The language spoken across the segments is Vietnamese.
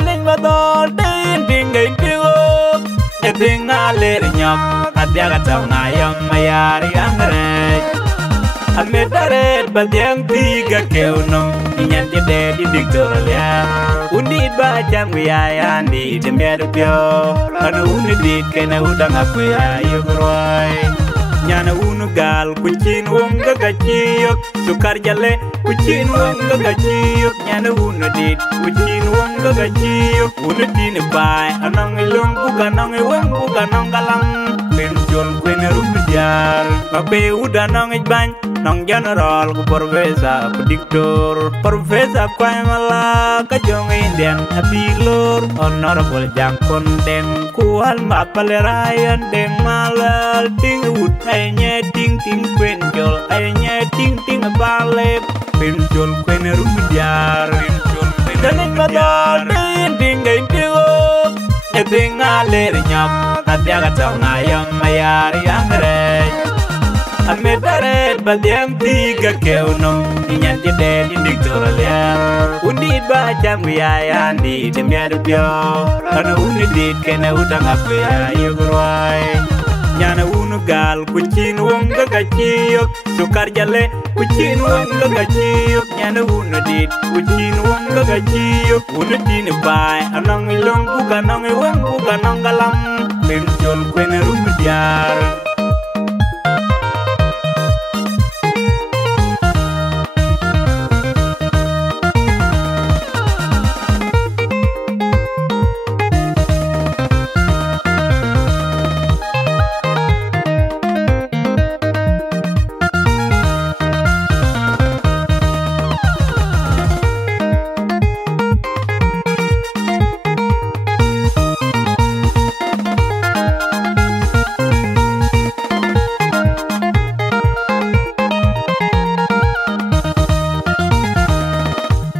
Daling batol tin tingin tiwo Eting alir nyok Adya katong ayom Mayaar yang rej Ametaret badyang tiga keunum Inyan jede di diktoralya Undid bajang wiyayan di jember pyo Anu unidit kena udang aku ya yugurway Nyana unugal kucin wong gagaciyok Sukar jale kucin wong gagaciyok Nyana unidit kucin wong gagaciyok Unidin bay anong ilong bukanong iwang bukanong galang Penjol kwen rupijar Mape udah nong ijbany Nong general ku profesa ku diktor Profesa kway mala kajong indian apiglor Honorable jangkon deng kual mapalerayan deng malal ting ut aynya ting ting penjol aynya ting ting balep penjol kwen rupijar Daling batol tin tingin tiwo Eting alir nyok Adya katong ayom Mayaar yang rej Ametaret badyang tiga keunum Inyan jede di diktoralya Undid bajang wiyayan di jember pyo Anu unidit kena udang aku ya yugurway Nyana unugal kucin wong gagaciyok Sukar jale kucin wong gagaciyok Nyana unidit kucin wong gagaciyok Unidin bay anong ilong bukanong iwang bukanong galang Penjol kwen rupijar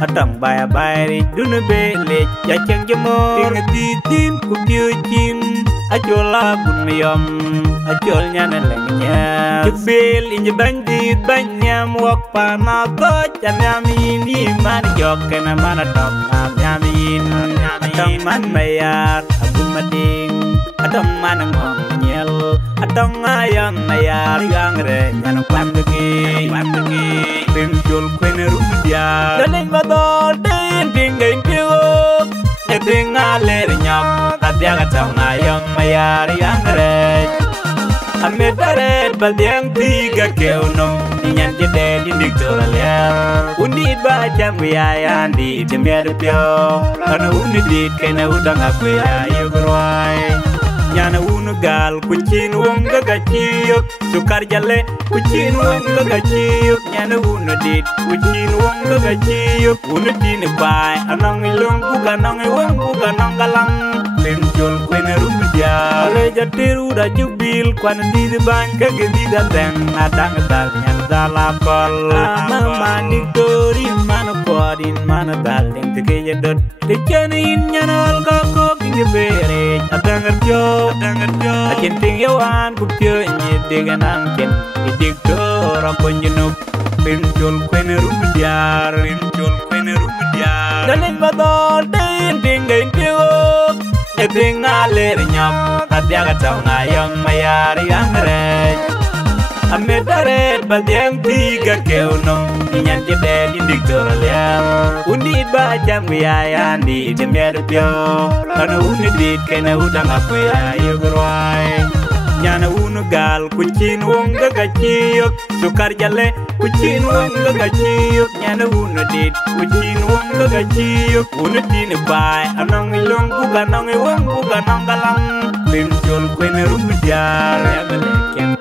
Atong baya bayri dunu bele Jacang jemo Tinga titin ku piu cim Ajola bun miyom Ajol nyana lengnya Jebel inje bandit banyam Wak panato Cam yamin Iman jok kena mana tong yamin Atong man Mayaar Abu mading Atong man ngong nyel Atong ayom Mayaar yang re Nyana kwamdegi Penjol kwen rupijar Daling batol tin tingin tiwo Eting alir nyok Adya katong ayom Mayaar yang rej Ametaret badyang tiga keunum Inyan jede di diktoralya Undid bajang wiyayan di jember pyo Anu unidit kena udang aku ya yugurway Nyana unugal kucin wong gagaciyok Sukar jale kucin wong gagaciyok Nyana unidit kucin wong gagaciyok Unidin bay anong ilong bukanong iwang bukanong galang Penjol kwen rupijar Ale jatir udah jubil Kwan di bang kagedi dateng Adang dal nyan dalakol Mama diktori mana kodin mana daling Teke jadot Decenin nyanol kakok Inge bere Adang erjo Acin tingyawan kupyo Nyedigan angkin Idiktor akon jenuk Penjol kwen rupijar Daling batol tin tingin tiwo Eting alir nyok Adya katong ayom Mayaar yang rej Ametaret badyang tiga keunum Inyan jede di diktoralya Undid bajang wiyayan di jember pyo Anu unidit kena udang aku ya yugurway Nyana unugal kucin wong gagaciyok Sukar jale kucin wong gagaciyok Nyana unidit kucin wong gagaciyok Unidin bay anong ilong bukanong iwang bukanong galang Penjol kwen rupijar Yamelek yang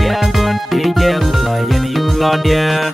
piagon Dijel layan yulod ya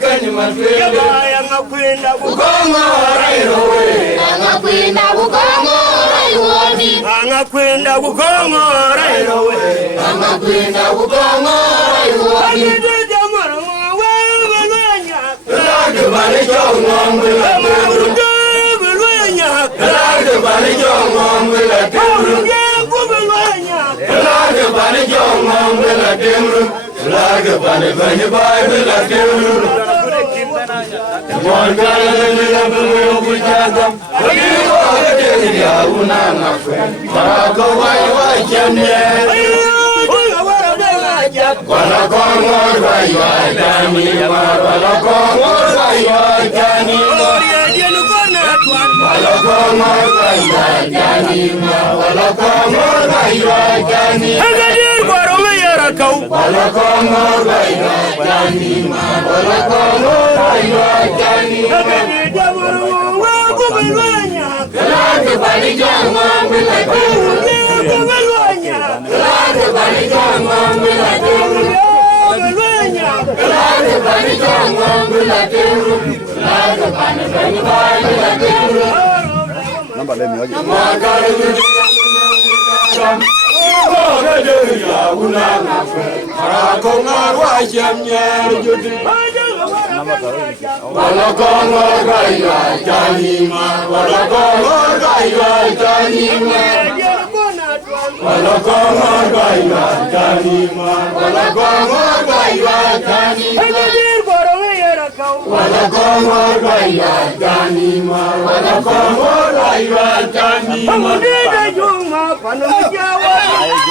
kani matwe ya ngakwenda kukongo rairo Angakwenda kukongo raiwodi. Angakwenda kukongo rairo Angakwenda kukongo raiwodi. Agede mara wewe lwenya Lage bale jongombe la Maunde lwenya Lage bale jongombe la Maunde lwenya Lage bale jongombe la demru Lage bale bani bai la demru Mwangala la bwe obujaga Ogiwa de ya unanga kwe Marako wai wai jane Wala kongo wai wai jani Wala kongo wai wai jani Wala kongo wai wai jani Wala kongo wai wai jani Agadir baro mayara kau Wala kongo wai wai jani Wala kongo wai wai jani Agadir jamaro lwenya Lage bali jongombe la demru. lwenya Lage bali jongombe la demru. lwenya Lage bali jongombe la demru. Lage bali bai la demru. Mwangala ya unanga kwe Marako ngarwa jamnyar jodi Wala kongo wai wai jani Wala kongo wai wai jani Wala kongo wai wai jani Wala kongo wai wai jani Agadir baro mayara kau Wala kongo wai wai jani Wala kongo wai wai jani Amude juma panu jawa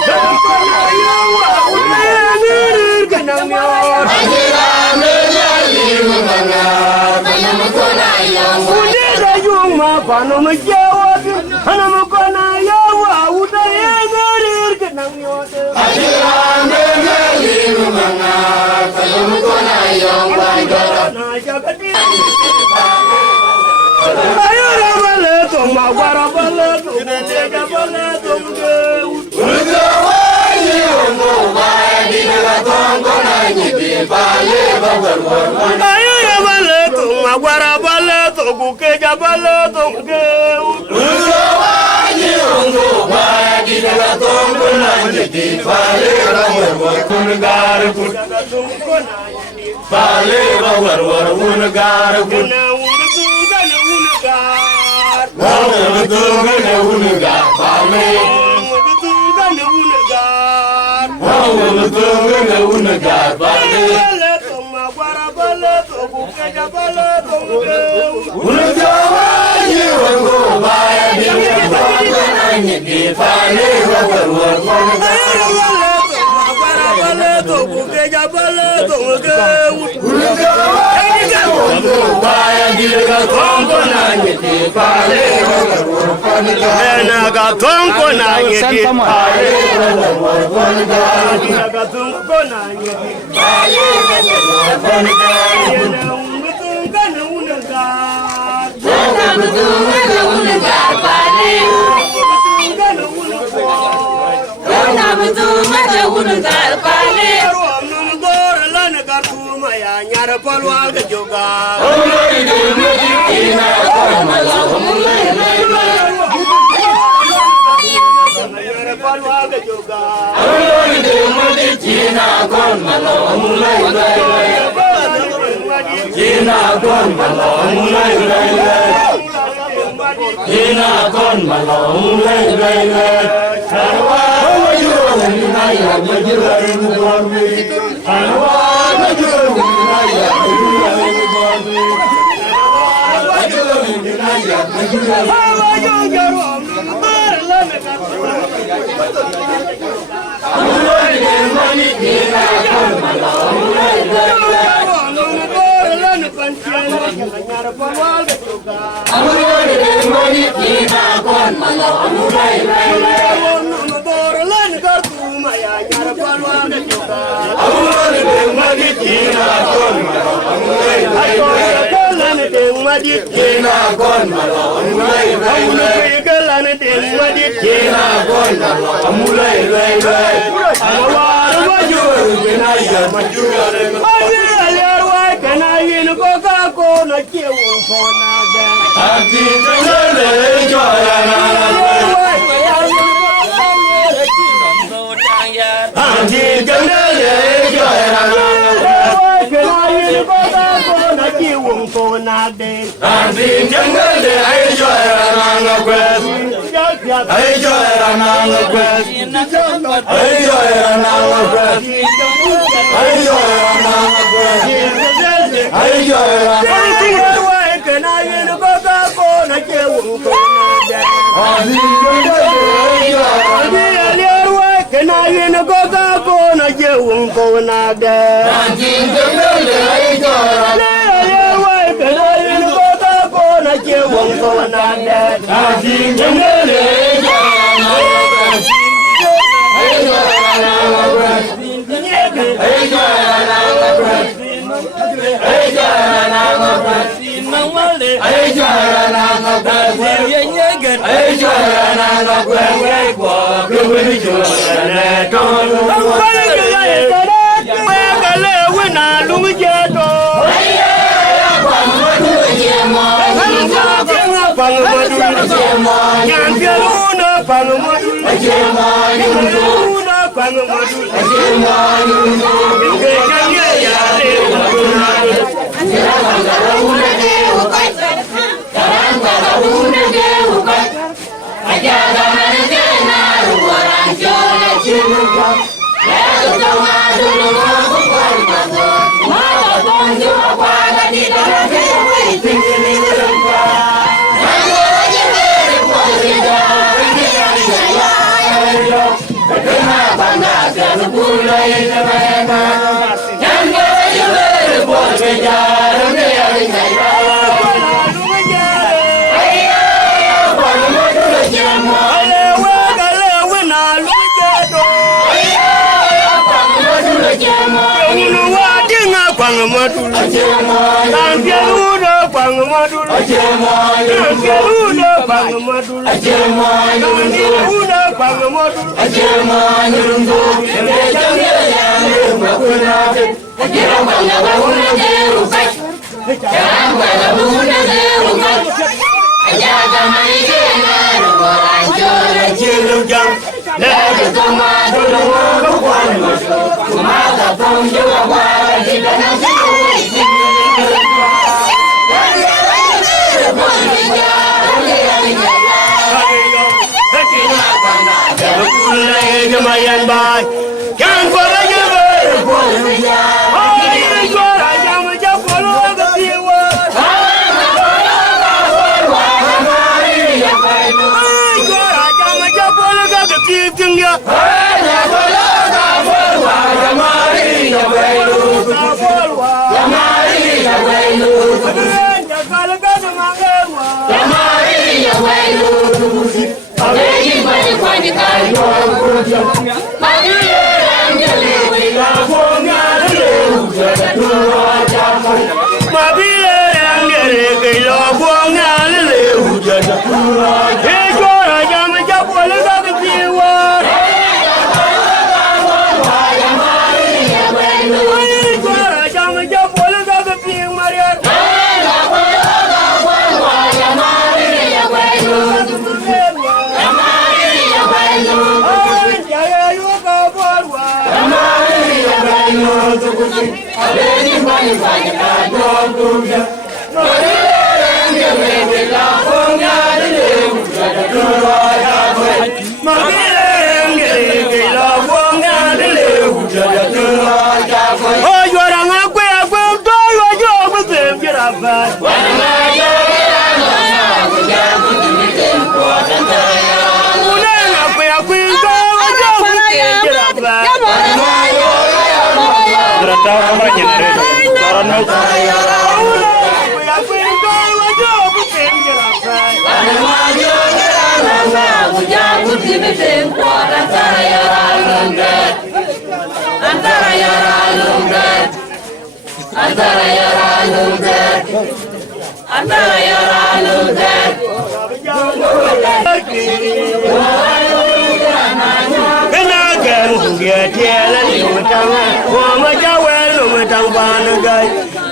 Kana yawa unayanir kanamyo Ajirame yali mumanga Anamukona ayom. Amude juma panu jawa Kana mukona yawa unayanir kanamyo Ajirame yali mumanga Anamukona ayom. Na jagati Ayora bale to magwara bale to Mudeja bale to Uzawaji ongo baya dinaga tongo na nyibi bale bagarwar Ayora bale to magwara bale to Kukeja bale to Uzawaji ongo baya dinaga tongo na nyibi bale bagarwar kungar kun Bale bagarwar kungar kun Nawe betunga na unugar bale Nawe betunga na unugar bale Uzawaji ongo baya dinaga tongo na nyibi bale bagarwar kungar Tonko na yeti Anamukona unugar bali. Anamukona unugar bali. Palwal ke joga palwal ke joga China con malo mulai China con malo mulai China con malo mulai Sarwa majuro hinaya majuro hinugormi Sarwa majuro hinaya majuro hinugormi Majuro hinaya majuro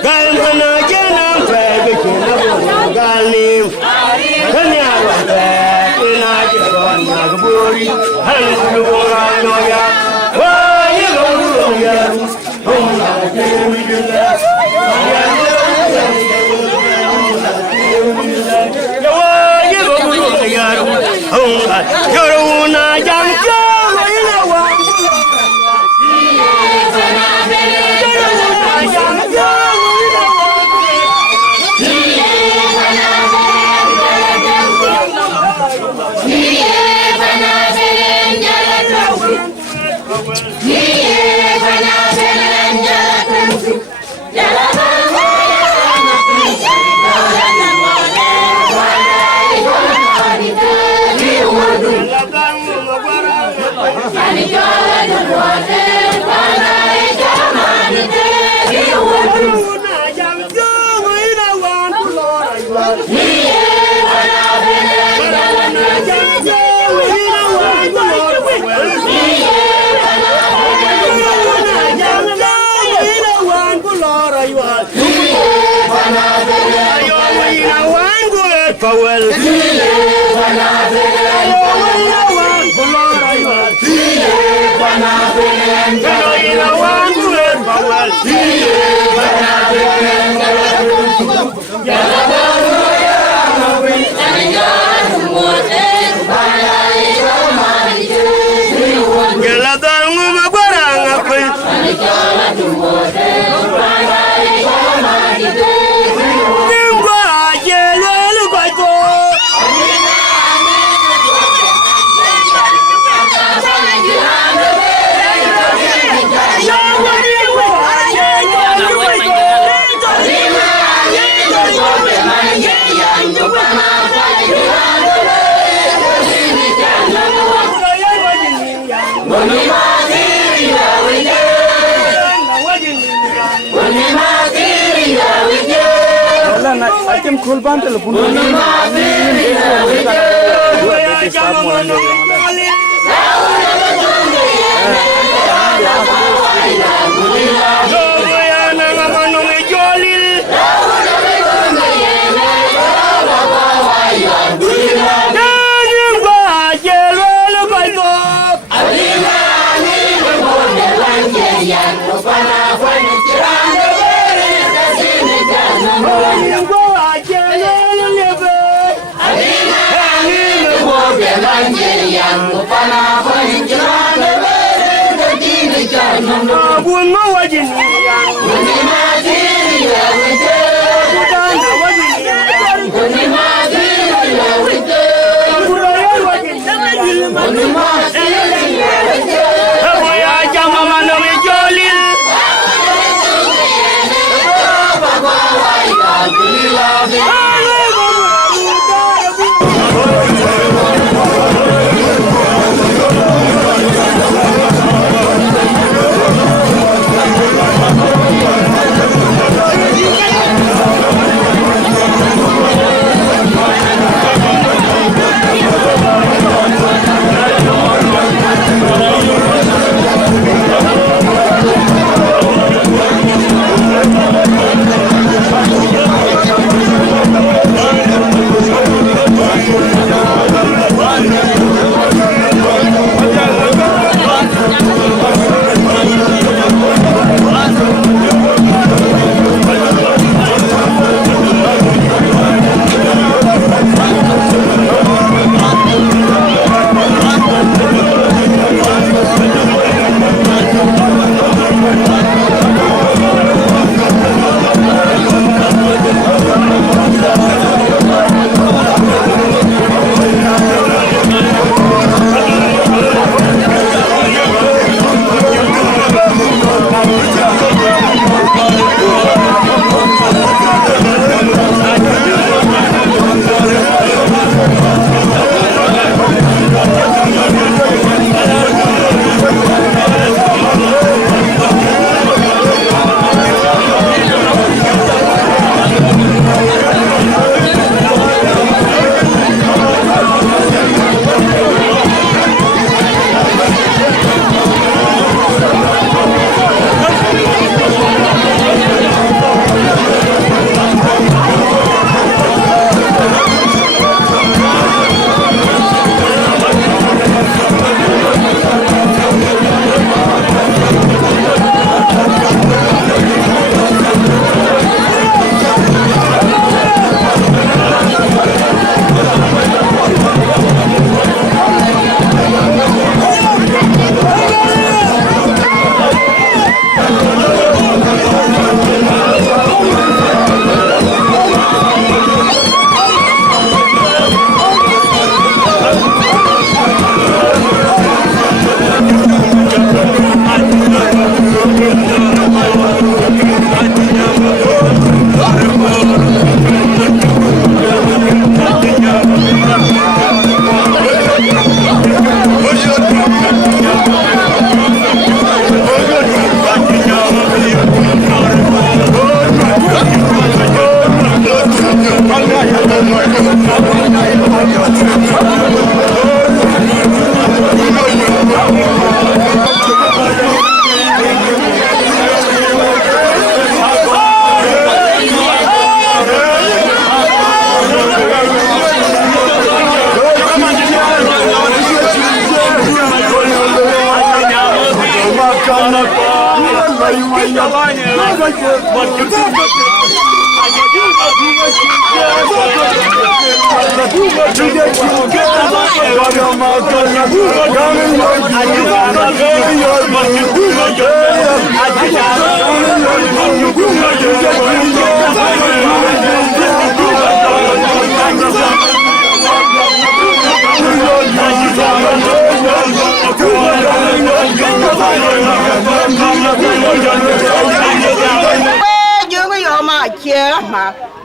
Gal mana jana fa ke na Atem kulban telepon.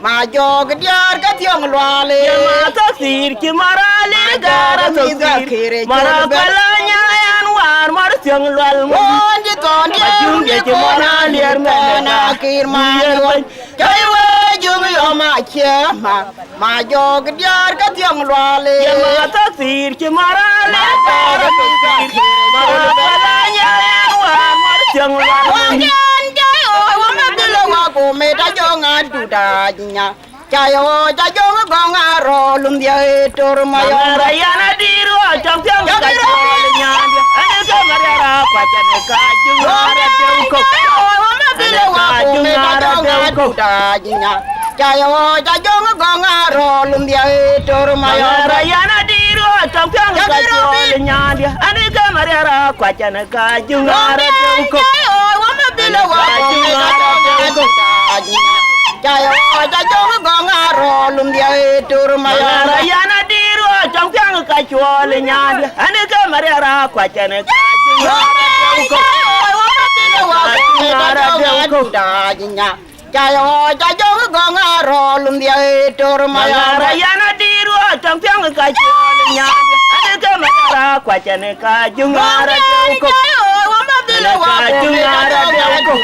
mà cho cái dia cái tiếng loa lên mà tóc xịt chỉ mà ra lên gara tóc xịt mà ra cái nhà ăn hoàn mà tiếng loa ôn chỉ còn chung để chỉ mà ra liền mẹ na kia mà cái vơi dương yo mà chia mà cho cái dia cái tiếng loa lên mà tóc xịt chỉ mà ra lên gara tóc xịt mà ra cái nhà ăn hoàn mà tiếng loa cô mẹ ta cho ngã đủ đà nha, chạy ô chạy cho nó con ngã rồi luôn đi trôi mà ya na đi rồi trong tiếng cái nhà anh cái mà ra qua chân cái chung ra tiếng cục cô mẹ ta cho ngã đủ đà nha, chạy ô chạy cho nó con ngã rồi luôn đi trôi mà ya na đi rồi trong tiếng cái nhà anh cái mà ra qua chân cái chung ra tiếng cục chạy ơi chạy cho nó con ngã rồi luôn đi trôi mà ya na đi rồi trong tiếng cái chùa lên nhà anh cái mà ra qua chân cái chung ra tiếng cục chạy ơi chạy cho nó con ngã rồi luôn đi trôi mà ya na đi rồi trong tiếng cái chùa lên nhà anh cái mà ra qua chân cái chung ra tiếng cục chung ra tiếng cục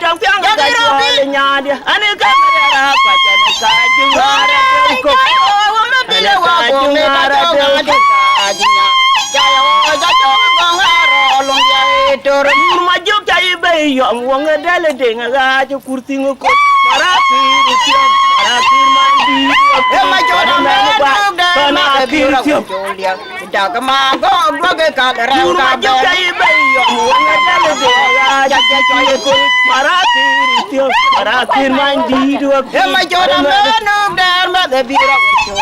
trong tiếng cái chùa nhà đi anh cái ra quả chân cái chung ra tiếng cục chung ra tiếng cục mà giúp chạy bây giờ uống cái lên đỉnh ra cho cút tiếng cút mà ra thì tiếng mà ra thì mang đi em mà cho nó mẹ nước đây mà cái biểu cho liền đã cái mà có cái cả ra mà giúp chạy bây giờ uống cái lên đỉnh ra cho cút mà ra thì tiếng mà ra thì mang đi được em mà cho nó mẹ nước đây mà cái biểu cho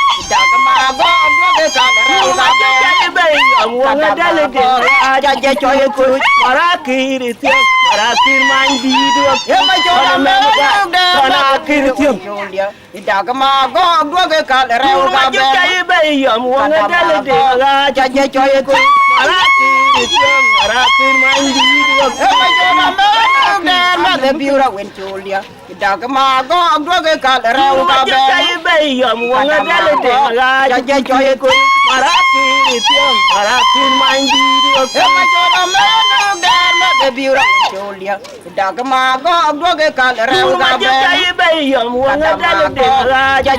liền đã cái mà có cái cả ra mà giúp chạy bây giờ uống cái lên đỉnh ra cho cút mà ra thì tiếng mà ra thì mang đi được em mà cho nó mẹ nước đây mà cái biểu cho liền đã cái mà có cái cả ra mà giúp chạy bây giờ uống cái lên đỉnh ra cho cút mà ra thì tiếng mà ra thì mang đi được em mà cho nó mẹ nước đây mà cái biểu cho liền đã cái mà có cái cả ra mà giúp chạy bây giờ uống cái lên đỉnh ra cho cút mà ra thì tiếng mà ra thì mang đi được em mà cho nó mẹ nước đây mà cái biểu cho liền đã cái mà có cái cả ra mà giúp chạy bây giờ uống cái lên đỉnh ra cho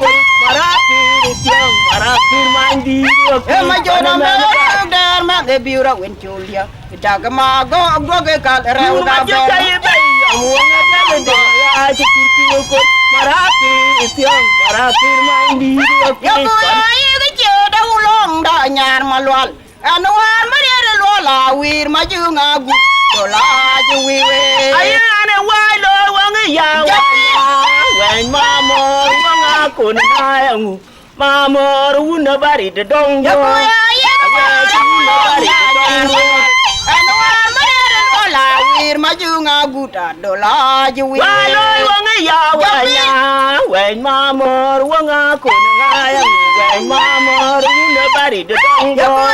cút mà ra thì tiếng mà ra thì mang đi được em mà cho nó mẹ nước đây mà cái biểu cho liền đã cái mà có cái cả ra mà giúp chạy bây giờ uống cái lên đỉnh ra cho cút mà ra thì tiếng mà ra thì mang đi được em cái chiều đâu lom đã nhàn mà loạn anh hoan mà đi lo là wir mà chưa ngà gục rồi là chưa vi về ai anh quay lo quăng cái giàu quên mà mơ quăng à cồn ai ông mà mơ run nó bari de dong em yo anh hoan mà đi lo là wir mà chưa ngà gục rồi là chưa vi quay về lo quăng cái giàu nhà quên mà mơ quăng à cồn ai ông quên mà mơ run nó bari de dong yo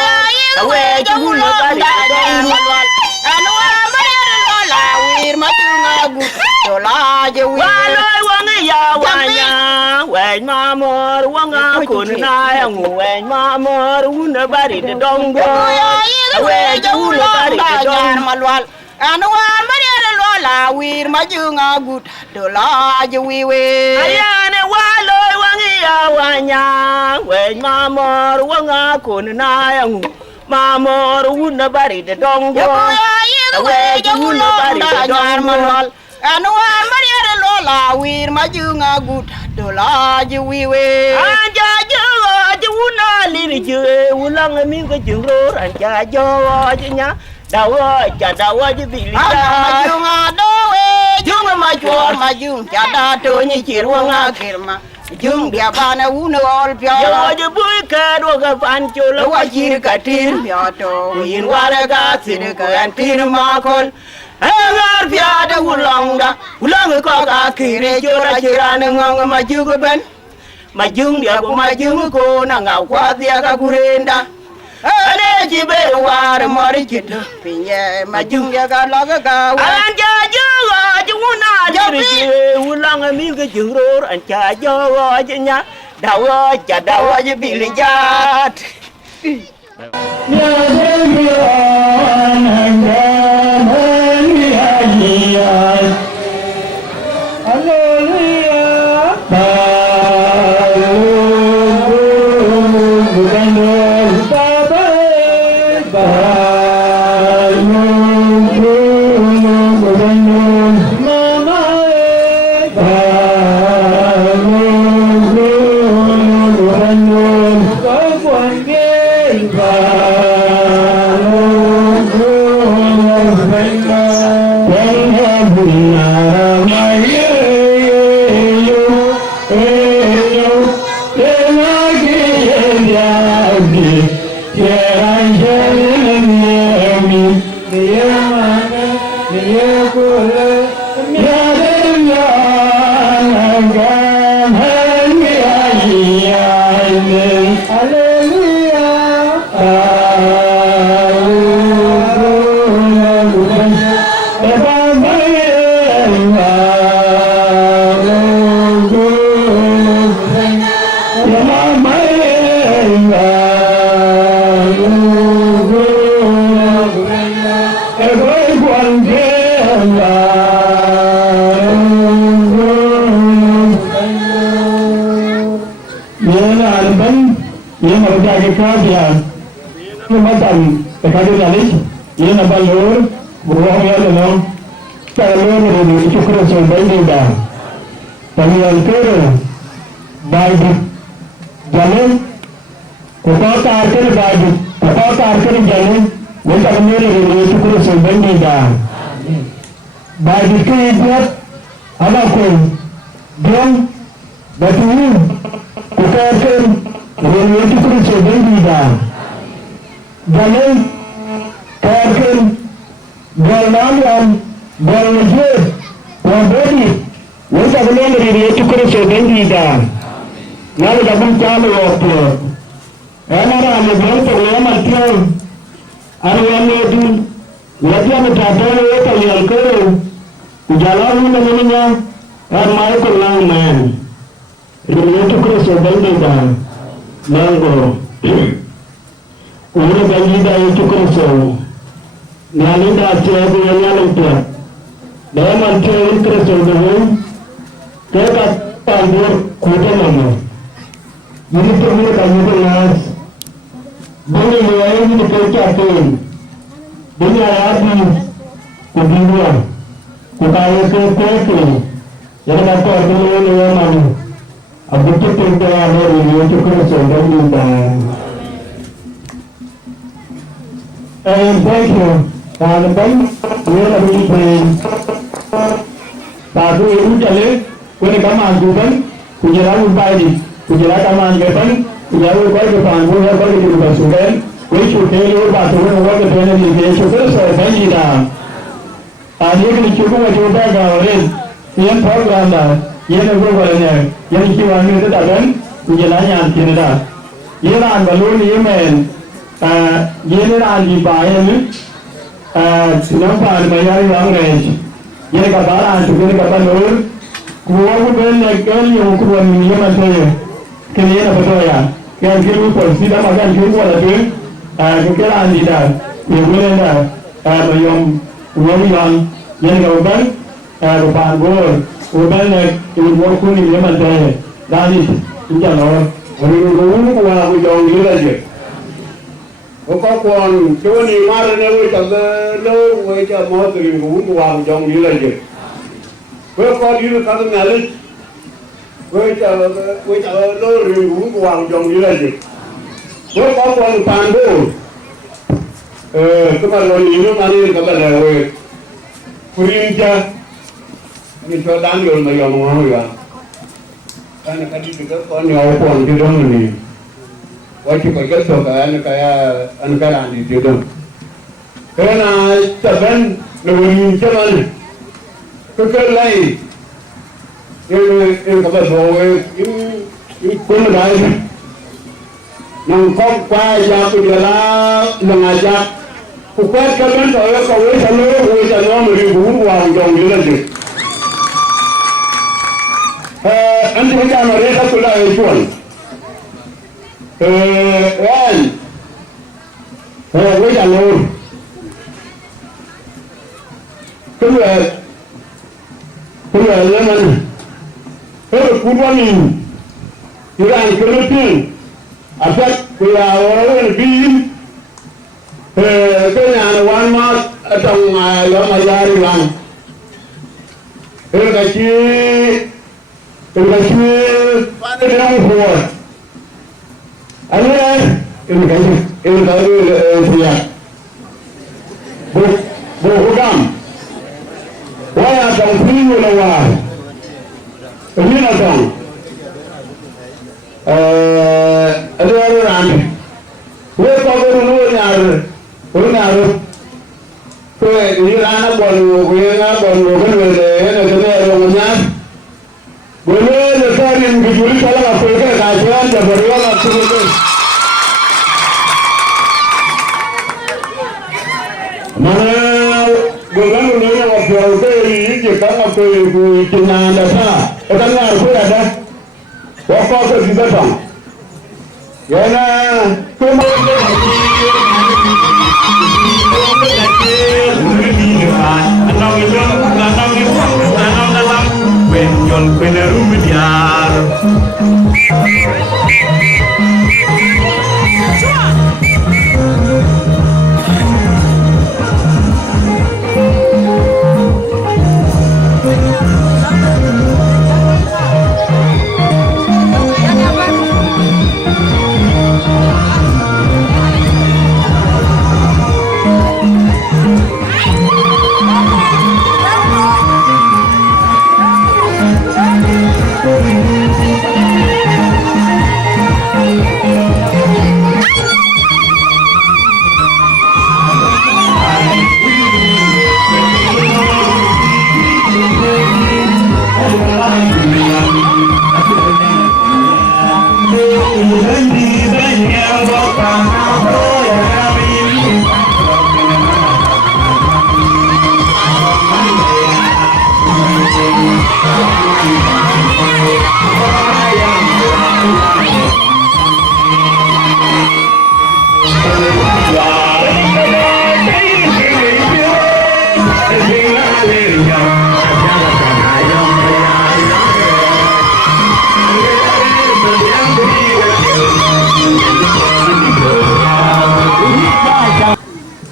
quên run nó bari de dong yo anh hoan mà đi lo là wir mà chưa ngà gục rồi là chưa vi quay về lo quăng cái giàu nhà quên mà mơ quăng à cồn ai ông quên mà mơ run nó bari de dong yo quê chú lo đã nhàn mà loạn anh hoan mà đi lo là wir mà chưa ngà gục rồi là chưa vi về ayane waloi wangi ya wanya wen mamor wanga kun na yang mamor wuna bari de dongo quê chú lo đã nhàn mà loạn anh hoan mà đi lo là wir mà chưa ngà gục rồi là chưa vi về anja jo wuna li ju ulang mi ko juro anja jo nya dawo cha dawo ji bi mà chưa ngà đâu chú mà ma chua ma jung cha da to ni chi ruang a kirma jung dia bana un ol pyo yo je bui ka do ga pan chu lo wa chi ka tir pyo to in wa ga sin ka an tir ma kol Egar piada ulangda ulang ko ka kire jora jirane ngong majugo ben majung dia ko majung ko na ngau kwa dia ka kurenda ane jibe war mari chitu pinye majung dia ka laga ka an ja jugo juna jiri ulang mi ke juror an ja jogo nya dawo ja dawo je bilijat Ayom có con chỗ này mà nó với chẳng lâu với cho mọi người cũng hoàng trong như là gì với con đi cả cái nhà lên với cho lâu rồi cũng hoàng trong như là gì với có con bàn đồ cái mà rồi nó mà đi cái là rồi quyền cha mình cho đáng rồi mà dòng ngon rồi cái này cái đi được con nhỏ con thì đông này quay chỉ có cái số cái làm gì thì đông cái này tập bên rồi mình cho anh cái này cái cái rồi cái quân này nông con qua gia bây giờ là nông gia cuộc quét cái bên đó là cầu với thằng nó với thằng nó mình cũng hoàng dòng như thế này anh thấy ra mà đây là tôi lại chuẩn anh với thằng luôn cái là mình cái cuốn văn mình thì là cái lớp tiền à chắc là cái phim cái nhà là quan mát ở trong ở Mayaar đi làm cái chi phát đi làm phùa anh ấy cái gì bộ đam quay Atong phim là vào cái gì Atong ở đây làm quay qua cái nơi nhà rồi tôi đi ra nó còn quay ra còn cái người để là cái này rồi nhá bữa nay là cái gì cái gì sao là phải cái đại diện cho bữa đó là tôi mà bữa đó nó là phải cái gì cái là cái chuyện nào là sao cái nào cũng là đó có cái gì đó không vậy là tôi mới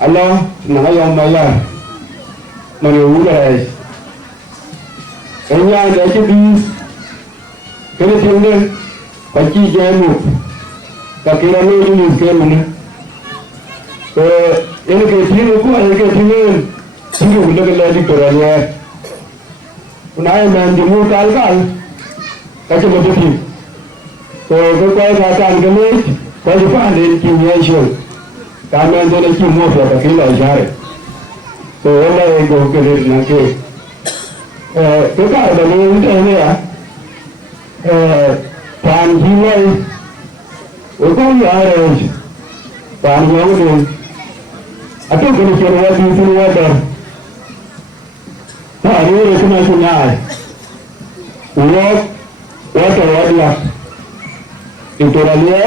Allah na Ayom Mayaar mane wulay enya da ci bi kene tinde ba ci jamu ka kira no ni ke mane ene ke tinde ko ene ke tinde tinde wula ke la di koranya unai man di mu kal ka ci ba di ko ka kan ke ni ko di pa le ki ni aisho kamen dole ki mo fa ka kila jare to wala e go ke na ke to ka da ni ne ya pan ji lai o ko ya re pan ji o de ato ke ni ke wa di su wa da ta ni re kuma su na wa ta wa dia itu dia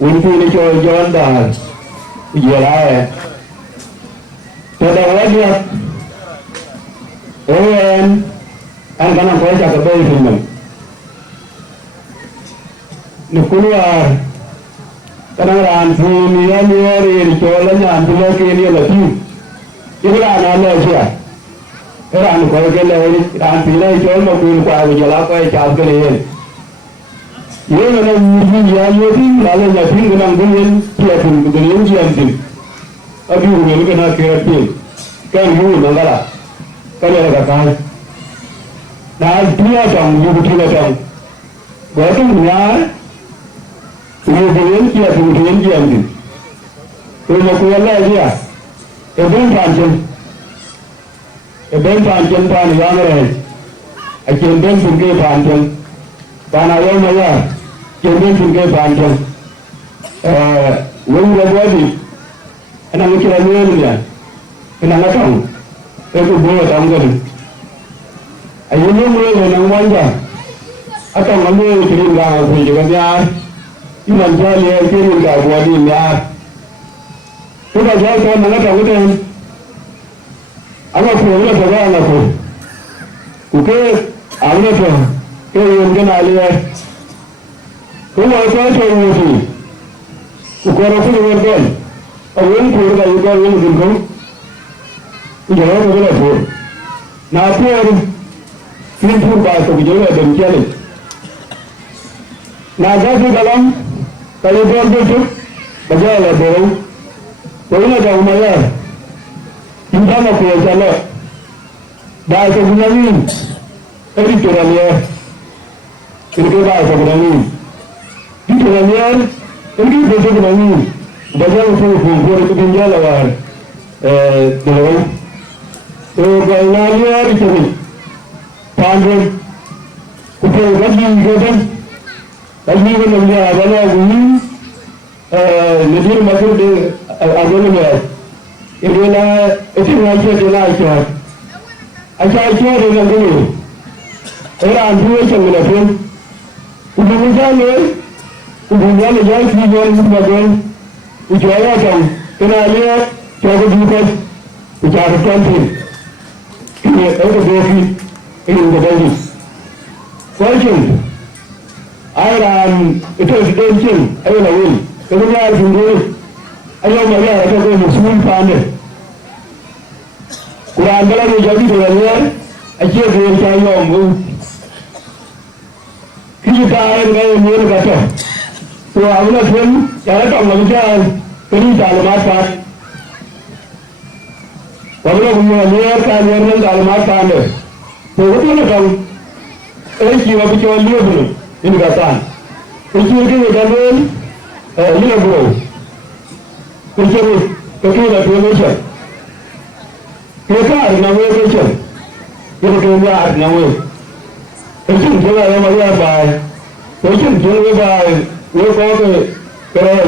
untuk ni cho John dah giờ lại cho đâu đó đi em anh có làm quen chặt ở đây thì mình được cũng là cái đó là anh phụ nhiều thì cho lên nhà thì lo kia đi là chứ cái là nó là gì à cái là anh có cái này anh thì lấy cho nó quyền qua bây giờ là quay chào cái này ये मैंने ये थी लाले जाती है ना ये क्या थी ये क्या थी अभी वो मेरे को ना क्या थी क्या यूँ ना करा क्या लगा कहाँ na dia dong yu tu la dong wa tu nya yu bien kia tu bien kia ni tu ma ku la dia e ben pan chen pan yang re a chen ben sun ke pan chen pan Ayom Mayaar chen ben sun ke pan chen wong la bodi ana ngi la ni ya ina na tong e ku bo tong ga ni Ayom mo na wanja Atong mo kirim ga ko je ga iman jali e kirim ga bo di ya ko da ja ko na ta ko ana ko na ta ga na ko ke ana to ke yin ga na le ko wa ko to mo ti ko ro ko ni ga a yin ko ga yu ga yin din ko ya ro ga ko na ko Film pun bahasa bijaya dan kialit. Naga tu dalam kalau dia tu baca lah bau. Kau nak jauh Mayaar. Kita nak kuat jalan. Bahasa Bunani. Ini turunnya. Ini bahasa Bunani. Ini turunnya. Ini bahasa Bunani. Baca untuk itu pinjal awal. Bau. So kalau Mayaar itu Pandren, kupel gadi godan, lagi dengan dia adalah ini, negeri macam ni agama ni. Ini lah, itu macam ni lah ajar. Ajar dengan ini. Orang dua macam ni pun, udah ni jadi tujuan tujuan, tujuan macam kena lihat, jaga juga, jaga kantin. Ini itu bukti. In the body. Question. It was dancing. I will win. The guy from the Ayom Mayaar, I go to school founded. Quran Bala Jabi to the I cheer the Ayom. He died and I better. So I will not win. Yaratong Mayaar, Penny Dalamata. Wabra Mayaar can learn Dalamata. So what you know? If you have to live in Gatan, if you give it a little bro, if you take a donation, you can't know where you are. You can yard now. If you do a Mayaar by, if you do it by, we'll go to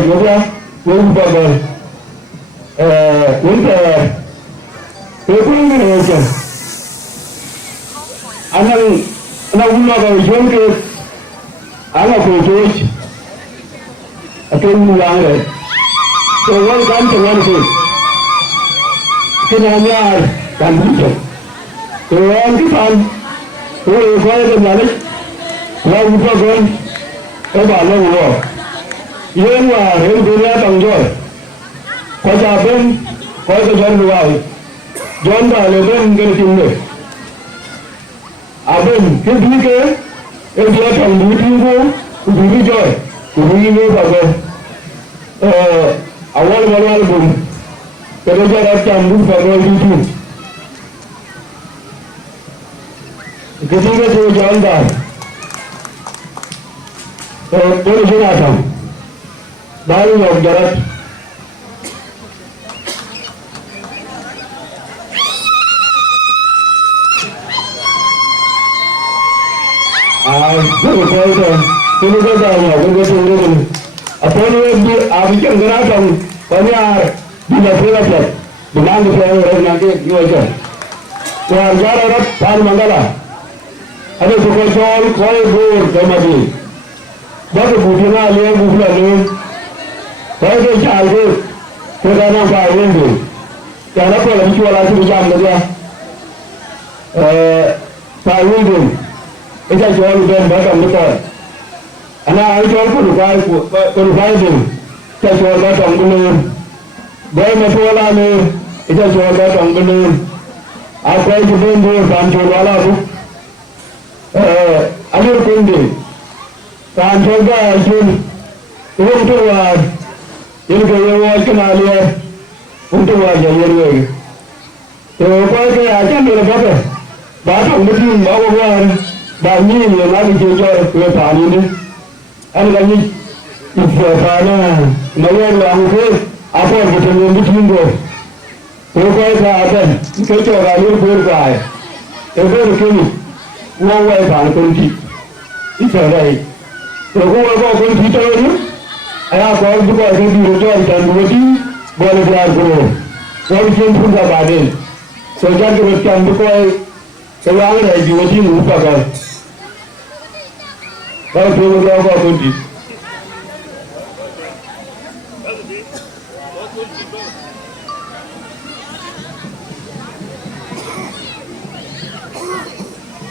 Yoga, Winter, Winter, Anang una ga jon ke ana ko joj aten lang re so wan kan to wan ko kina Mayaar kan bujo so wan ki pan ko ko de malik la bujo gon ko ba lo wo yen wa hen dunia tong jo ko ja ben ko to jon wa jon ba le ben gen tin ne Abang, kita ke, dia cakap budi joy, budi ni apa? Awal pun, kerja macam budi bagai itu. Ketika tu jalan dah, boleh jalan tak? Baru nak jalan. Aku kau tu, ini kau tahu, aku tu orang. Apa ni? Abi kan gerak Mayaar di dalam dengan orang nanti jual. So anjar orang pan mangala. Ada suku soal kau bor kemari. Baru budinya lihat bukan ni. Kau tu cakap kau dah nak kau ni. Kalau kau lagi jual lagi macam mana? Kau ni. Kita jual dan macam mana? Anak jual pun rupai tu. Kita jual macam mana? Bayi masalah ni, kita jual macam mana? Apa itu pun jual wala tu. Ajar kundi. Jual jual. Untuk wad. Ini kaya wad kenal ya. Untuk wad jadi. So kau kaya akan berapa? ba ta mutum ba wa ba ni ne na ke jo ko ta ni ne an ga ni ifa fa na ya mu ko a ko ko ta mutum go ko ko ta adan ko to ga ni ko ga e ko ko ni wo wa ba ko ti ifa dai ko ko ti to ni aya ko ko ko ti ro jo ta ni ti bo le ya ko ko ti pu ga ba de so ja ke ta ni ko so ya ne ji wo ti mu pa ga ba ko ko ti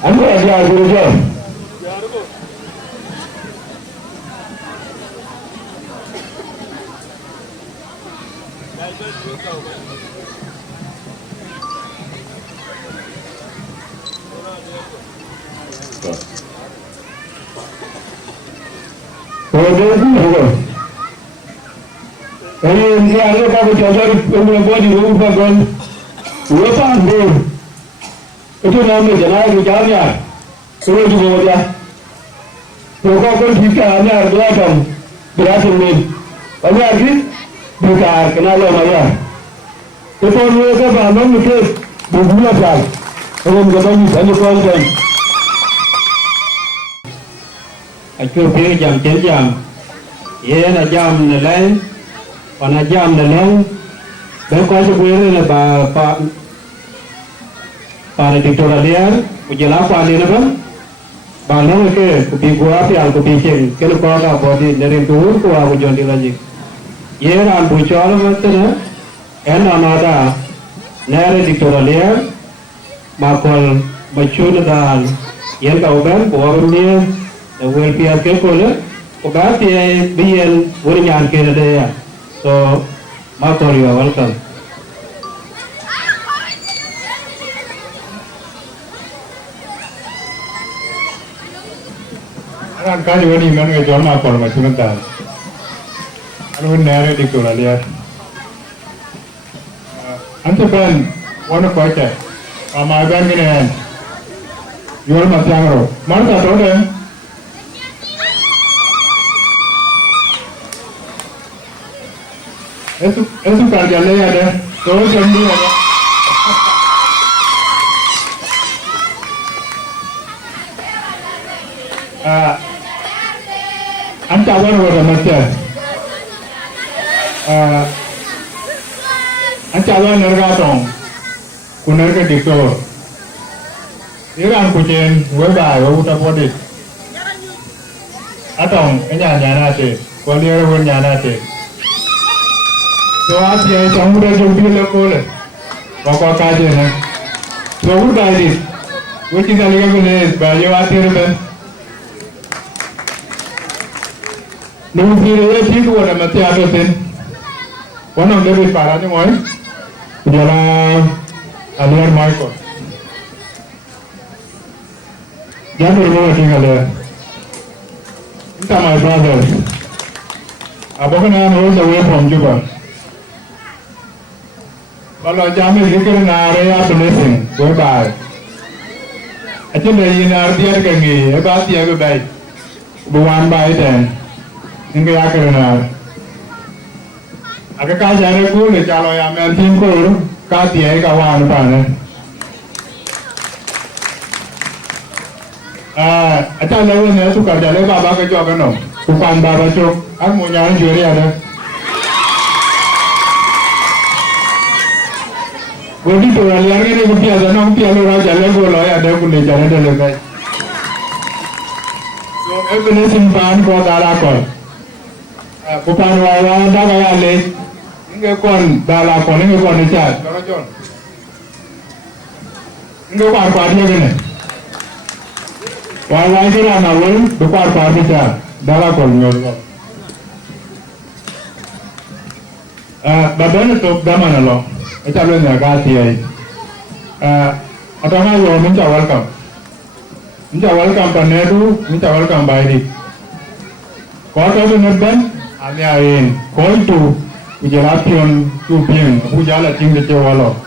I'm going to go to jail. Itu nama jenayah kerjanya, suruh juga dia. Pokok pun kita hanya belakang berhasil ni. Banyak lagi buka kenal Mayaar. Itu mereka bangun itu berbulan kan. Orang katanya banyak orang. Aku pilih jam, ye na jam lain, wana jam lain. Berkuasa boleh na para dictoralia ujela pa ni na ba balong ke kupi gua pi al kupi chen ke ko ka bodi nerin tu ko a jon di laji ye ran bu chol ma tena en amada nere dictoralia ma kol bachun dal yen ka uban ko ni wel pi ke ko le ko ba ti bien wor nyan ke de ya so ma kol you are welcome. Anak kali ini mana ke jual makor macam mana? Anu nere di kuala liar. Ante ben, wana kuaca. Amai ben gini. Jual macam apa? Mana tak tahu deh. Esu kerja leh ada. Tahu jambi ada. Anta wan wada macam, anta wan nergatong, kuner ke diktor. Iran kucing, weba, wabuta podit. Atong, nyana te, kualiar wan nyana te. So asyik samudra jumpi lekole, bakal kaje na. So udah ini, wajib kali kan boleh, baju atir ben. Nung kiri sih tu ada mati ada sen, orang lebih parah ni moi, jalan aliran Michael, jangan berbuat tinggal ya. Kita my brother, apa kan yang harus away from juga. Kalau jamin kita nare ya blessing, goodbye. Aja dari nartiar kengi, hebat ya goodbye, bukan baik dan. Ini apa kerana? Agak kaya ada gula kalau yang mentin gula, kaya kawan mana? Aja lawan ni tu kerja le bapa kerja kan no, bukan bapa cok, aku mau nyari juri ada. Bodi tu orang yang ini bukti ada no, bukti ada orang jalan gula ada gula jalan ada lepas. So, every simpan kau darah kau. Bukan orang dah kaya le, ingat kon dalam kon ingat kon niat, kalau John, ingat apa dia kena, orang itu lah nawal, bukan apa dia, dalam kon ni. Badan itu zaman lalu, itu adalah negara Atong Ayom minta welcome panedu, minta welcome bayi. Kau tahu tu Amayarin, kau itu ujalapion tu pion, ujala tinggal cewalo.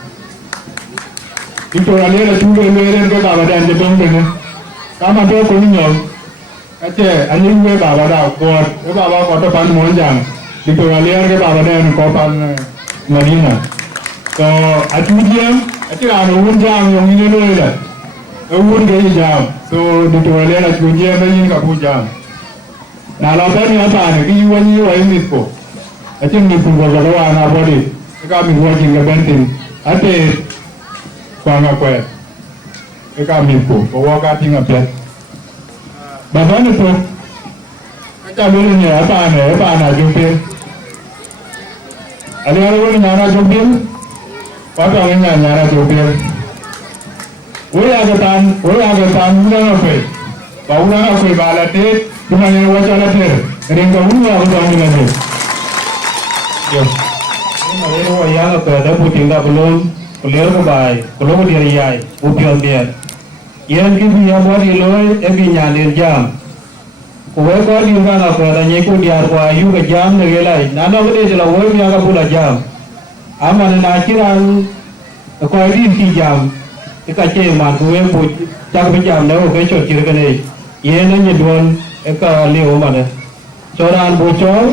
Victoria là chú về lên cái bà đàn cho đông này cá mà tôi cũng nhiều cái chế anh những cái bà đào cột cái bà có tập ăn món chẳng Victoria cái bà đàn có pan Marina so anh chú giang anh chỉ là uống giang dùng như thế này uống cái gì giang so Victoria là chú giang với những cái phụ giang nào là cái này cái gì vậy em biết cô anh chỉ mình cũng có cái đó là body cái mình qua chính cái bên tin anh thì quang quẹt cái cam miền cổ có qua cá tiếng Việt bà nói được không cái cam miền này ở bà nào dùng tiền anh em nói nhà nào dùng tiền có cái nhà nào dùng tiền ủa cái tan nó là phải bảo nó là phải bà là thế chúng ta nghe qua cho nó thế nên có muốn là cái gì này nhưng mà đây nó là cái đó phụ tiền đó belum Kuliah ke bay, kalau mau diri ayah, upion dia. Yang kita yang buat di luar, yang nyalir jam. Kuai kau di mana apa? Tanya ikut dia kuai, you ke jam negeri. Nana boleh jelah, kuai ni agak pula jam. Aman nakciran, kuai di si jam. Ika ceman, kuai pun cak jam dah, kuai cok kira kene. Yang ni nyeduan, ika leo mana. Coran bocor,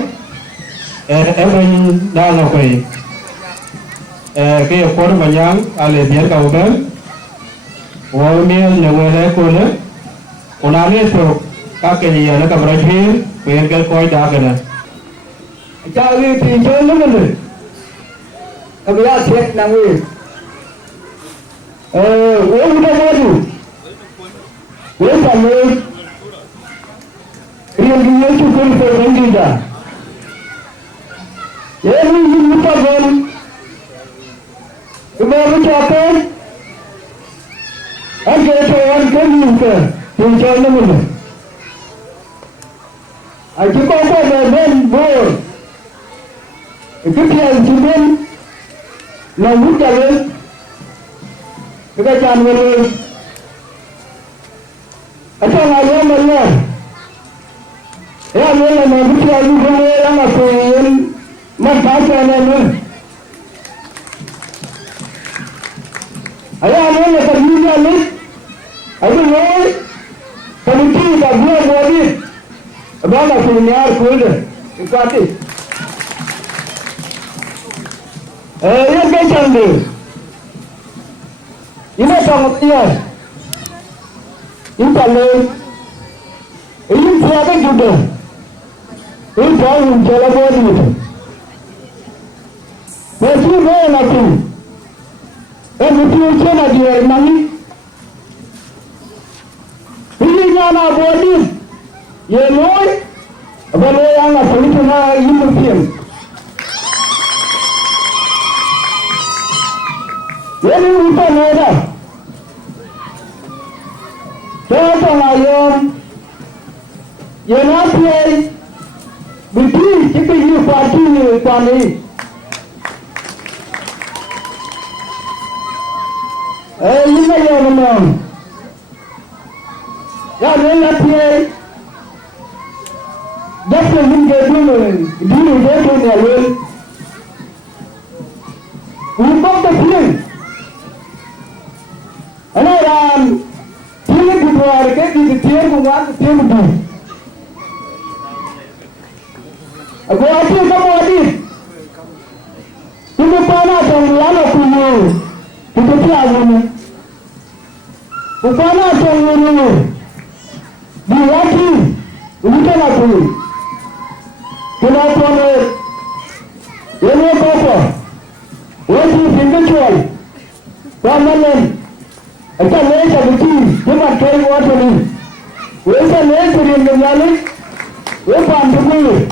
dah nak kuai. Cái con mà nhang ale biar kau kan wawnya newala kona onane to kakek ya na kabrajin pen ka koi da kana Cari pinjol mana? Kebiasa set nangi. Udah maju. Sama dia cukup terbenci dah. Ini kita kan. Kemudian siapa? Ada orang kemudian pinjol mana? Aji apa dengan bor? Itu yang cuman lalu jalan kita jangan Atong Ayom Mayaar ya mana manusia yang yang aku yang macam mana ayah mana terlihat ni aduh woi peniti tak buat bodi abang aku Mayaar kuda ikati yang macam ni ini sangat iya ini paling ini siapa juga ini jauh jalan bodi itu masih boleh nanti betul ujian dia mani ini nyana bodi ye loy abang yang nak itu na ini mungkin ini bukan ada Atong Ayom yang nanti betul kita ini parti ini ini yang memang ya nanti dapat dulu dapat nyawa untuk terpilih anak Tiada budaya ke di tiada buat tiada budaya. Aku ada kamu ada. Kita pana jangan punya. Kita tiada ni. Pana jangan ni. Diati. Kita nak punya. Kita pana. Ini apa? Wajib tinggal jual. Pamalan. Kita lesa betul, cuma kau buat ni. Wesa lesa dia mengalir, wesa ambil.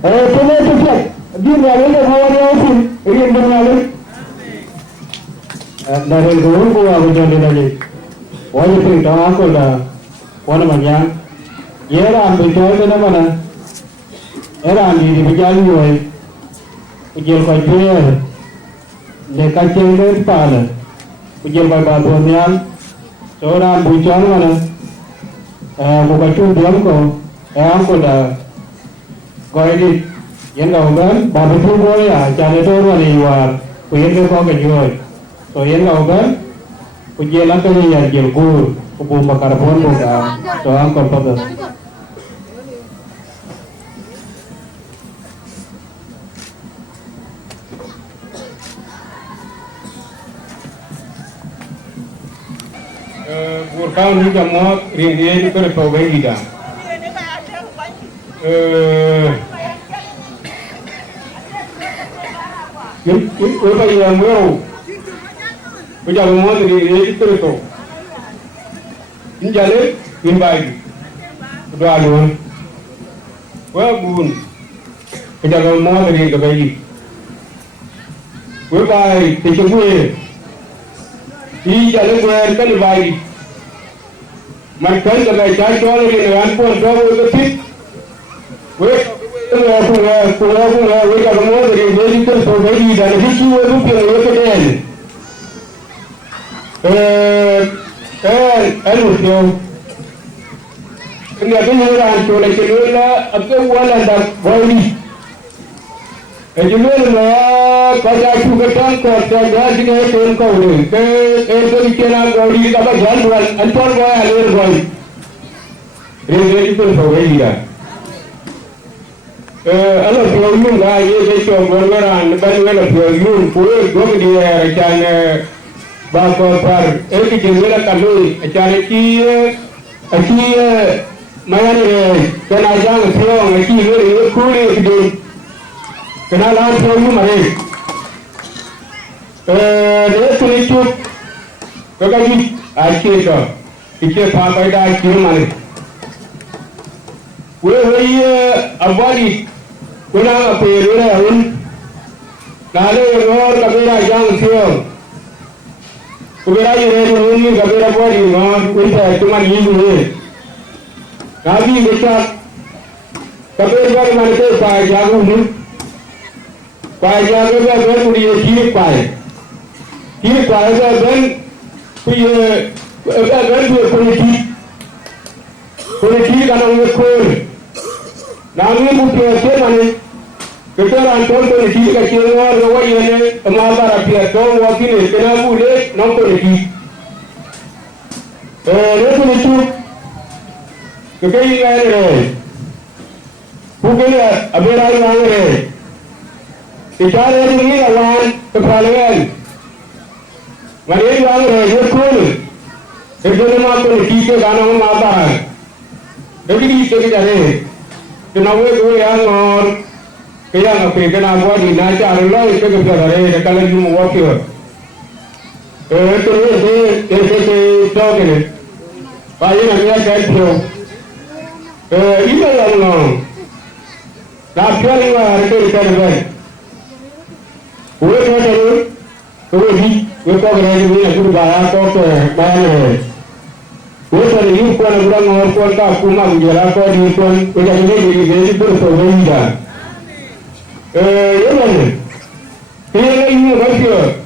Cuma tu cek, dia mengalir kawan dia pun dia mengalir. Dari dulu gua berjalan lagi. Wajib kita aku dah, mana macam, era ambil tu mana mana, era ambil di berjalan ni, ujian kau jual, dekat cendera pala. Ujian pada dunia, seorang bukan mana, bukan cuma dia ko dah kau ini yang kau kan, baru tu boleh ya, jangan tu orang ni luar, kuih tu kau kejual, so yen ga oban ku je la ko ya je gur ku bu bakar bon bo ga so an ko pa gur ka ni ga mo ring ye ko to ga ida Kita yang mau, kita mau dari itu tu. Ini jalan, ini baik. Dua aluan. Wah bun, kita mau dari itu baik. Wah baik, tiga bulan. Ini jalan dua kan baik. Macam kalau cari jual ni, orang pun jual itu fit. Wah. Aku kita mau dari itu sebagai dan itu rupiah itu kan. Rupiah. Ini ada orang tu lagi lah. Apa orang dah beli. Jual lah. Kalau aku ketang kerja jadi tuan kau ni. Itu dikira beli apa jual. Antar boy alir boy. Ini itu sebagai dia. Ano piyong ga ye je to gorgaran ban wala piyong pure gog dia chan ba ko par ek jingla kalu chan ki mayan kana jang piyong ki ye kuri ki kana la piyong mare ne tuni chup ka ji achi to ike pa pa da ki mare we abali kuna perura un nale ngor kabera jang sio kubera yere ni kabera bodi ngor kunta tuman yibu ne nabi becha kabera bari mane pa jagu ni pa jagu ga ben mudi ki pa ga ben kuye ga ben kuye kana ngor Nami bukan mana kita rantor tu ni kita kira orang ini amala rapiat tu wakil kena boleh nampak ni. Lepas itu kita ini ada bukan aberai mana Bicara ini lawan kepalawan mana yang ada kul itu nama tu kita kana mata jadi kita ada Kenawe tu yang kaya apa kena buat di naca Allah itu kebenaran kalau cuma wakil. Itu tahu ni. Bayi nak dia kaya ini yang nak cari orang itu kan. Uwe tu tu, uwe kau kena ni aku bayar kau tu bayar. Uwe tu ni pun orang orang pun tak kumam jalan kau di pun udah ini jadi bersoalnya. Ini mana? Ini ini macam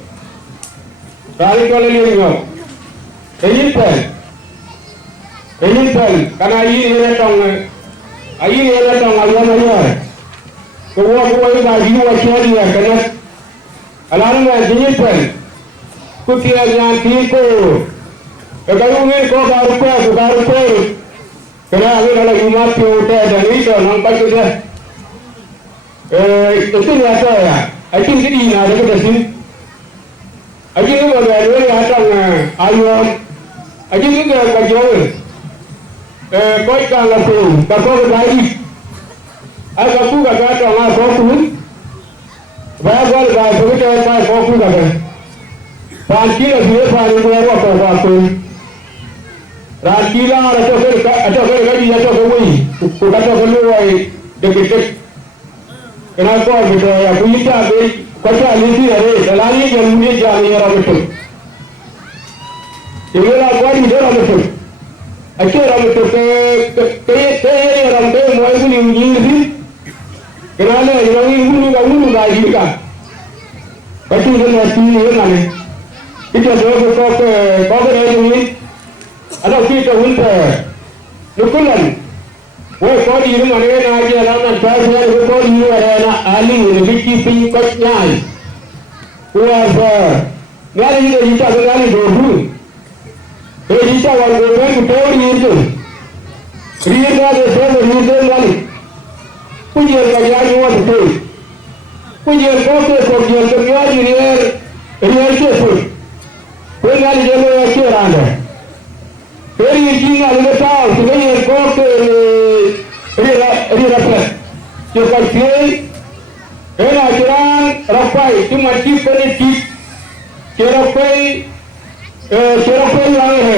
kali kali ni macam ini pun karena ini tong ayam ayam. Kau ini baju macam ni kan? Alam ini pun kucing yang tipu. Kalau ni kau baru kena aku kalau umat tu dan itu nampak tu dah. Itu ni apa ya? Aku ni ada ke sini. Aku ni baru ada Atong Ayom. Aku ni kerja. Kau ikan lapu, kau berlari. Aku kata Atong aku pun. Bawa kita kau pun kata. Panci dia paling baru apa. Rakila atau kerja atau kewin, kita kewin dekat. Kenapa betul ya? Kita kata lagi ada, selalu yang mudi jadi orang betul. Ini orang ini orang betul. Asyik orang betul ke orang tu mulai pun ini. Kenapa orang ini lagi kan? Pasti dia mesti ini mana? Kita kau ini. Ada kita hunter, lukulan. Wah kau di rumah ni aja lah, saya kau di rumah ni ali, bici pingkatnya. Kuasa, ngali ni ita ngali dobu ita wal go ben ko yirdo riya de sebe yirdo ngali kuje ga ya ni wa to kuje ko je ko ya ni riya ke ko ngali de lo ya ke randa peri jinga le ta ko ye ko riya pe yo ka ke ena jiran rapai cuma tip pada tip Kerapai lang है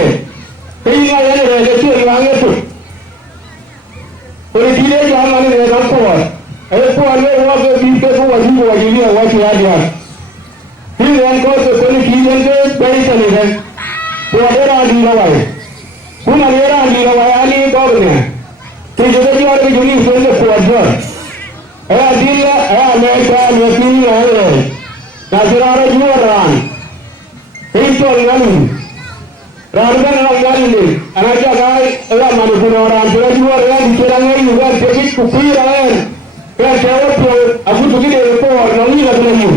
कई ना यार relation lang itu politik yang mana ni orang kuat ayat kuat le orang ke binte ko wajib ni awak dia फिर उनको तो politik yang ke bayi चले गए तो अडेरा दी लवाई कुन अडेरा दी लवाई आनी कौन है तो जब भी और जुनी सोने कुआर ayat dia ayat mereka mesti ada नाजरारा जुआरान Itu orang Rakan orang ini, anak jaga, orang mana pun orang jual orang jualan ini juga sedikit kupi orang. Kalau jawab tu, aku tu kita report, nanti lagi lagi.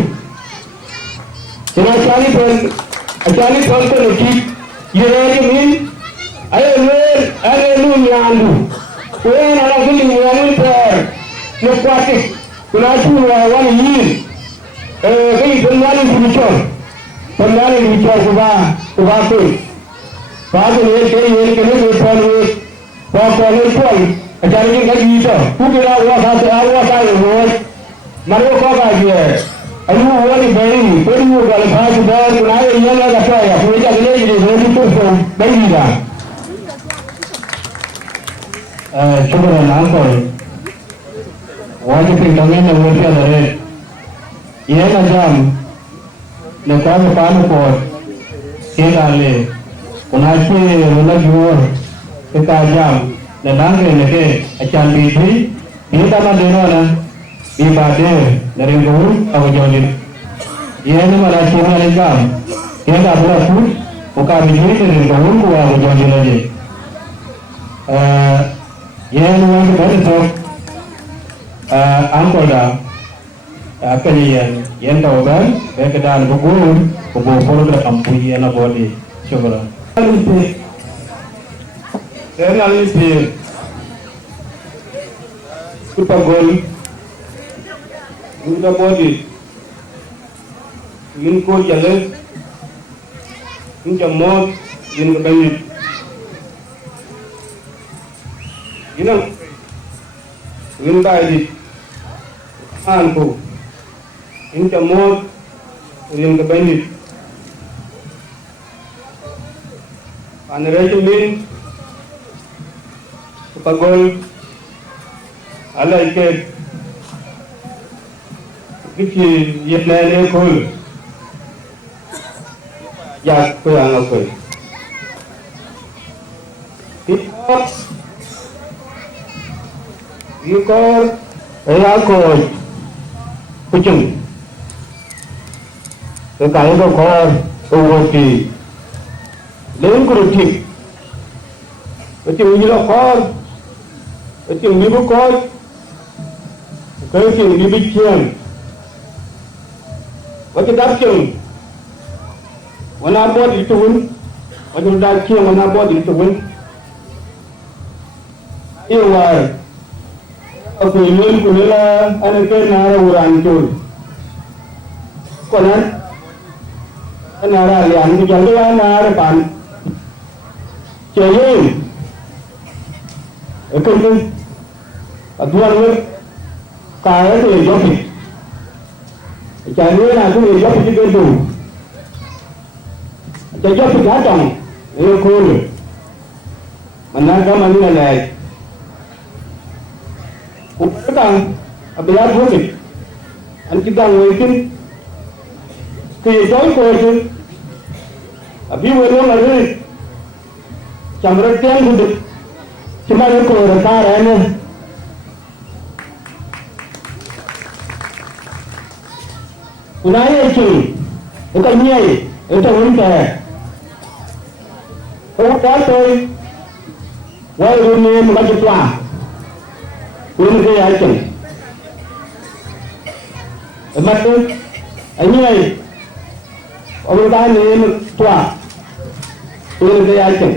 Sebab cari pun lagi, ia lagi ni, ayat lu nyandu. Orang orang tu nyandu per, nukwatik, kunasu orang ini, kau pengali puncak. Pengali puncak kubah tu. Bago ni ke ni pon pon ajari ni lagi itu. Kukira awak saya maru ko ba je. Ayu wali beri, peru gal bhaj dar kunai ye la kata ya. Puri ja gele ni ni tu beri da. Syukuran angkor. Wajib kami nak berusaha dari. Ia macam nak kami panu pot. Kita le. Kunasi ulah jual kita jam dan nanti lagi acan biji kita mana dengar ibadah dari guru atau jauhin. Ia ni mana cuma lengkap. Kita boleh pun buka biji dari guru atau jauhin lagi. Ia ni mana boleh tu angkor dah. Apa ni yang tahu kan? Berkedan guru pun kampung ia nak boleh. Syukur. Saya alis ni, kita gol, kita body, ini kau jalan, ini jamot, ini kebanyakan, ini tadi, anku, ini jamot, ini kebanyakan. Anerai min pagol ala iket kiki yetnane kol ya ko yang apa ikor ya ko kucing kai ko kor uwati Lain kurutik, macam ni lah kor, macam ni bukan kor, macam ni bikian, macam darkian, mana buat itu pun, macam darkian mana buat itu pun, iwar, aku ini kunela, anak kenara orang tu, konan, kenara lian, jangan kenara pan. Jadi, itu tuan ni kaya tu joki. Jadi nak tu joki tu. Jadi joki Atong, ini cool. Mana kau mandi mana? Kita abis joki. An kita mungkin kita joki tu. Abis weru lagi. Camret yang hidup, cuma itu orang ni. Unai itu, bukan ni, itu unta. Orang kata, wah ini macam tua, ini dia itu. Macam ini, ông ta nên tỏa tôi đây ai chẳng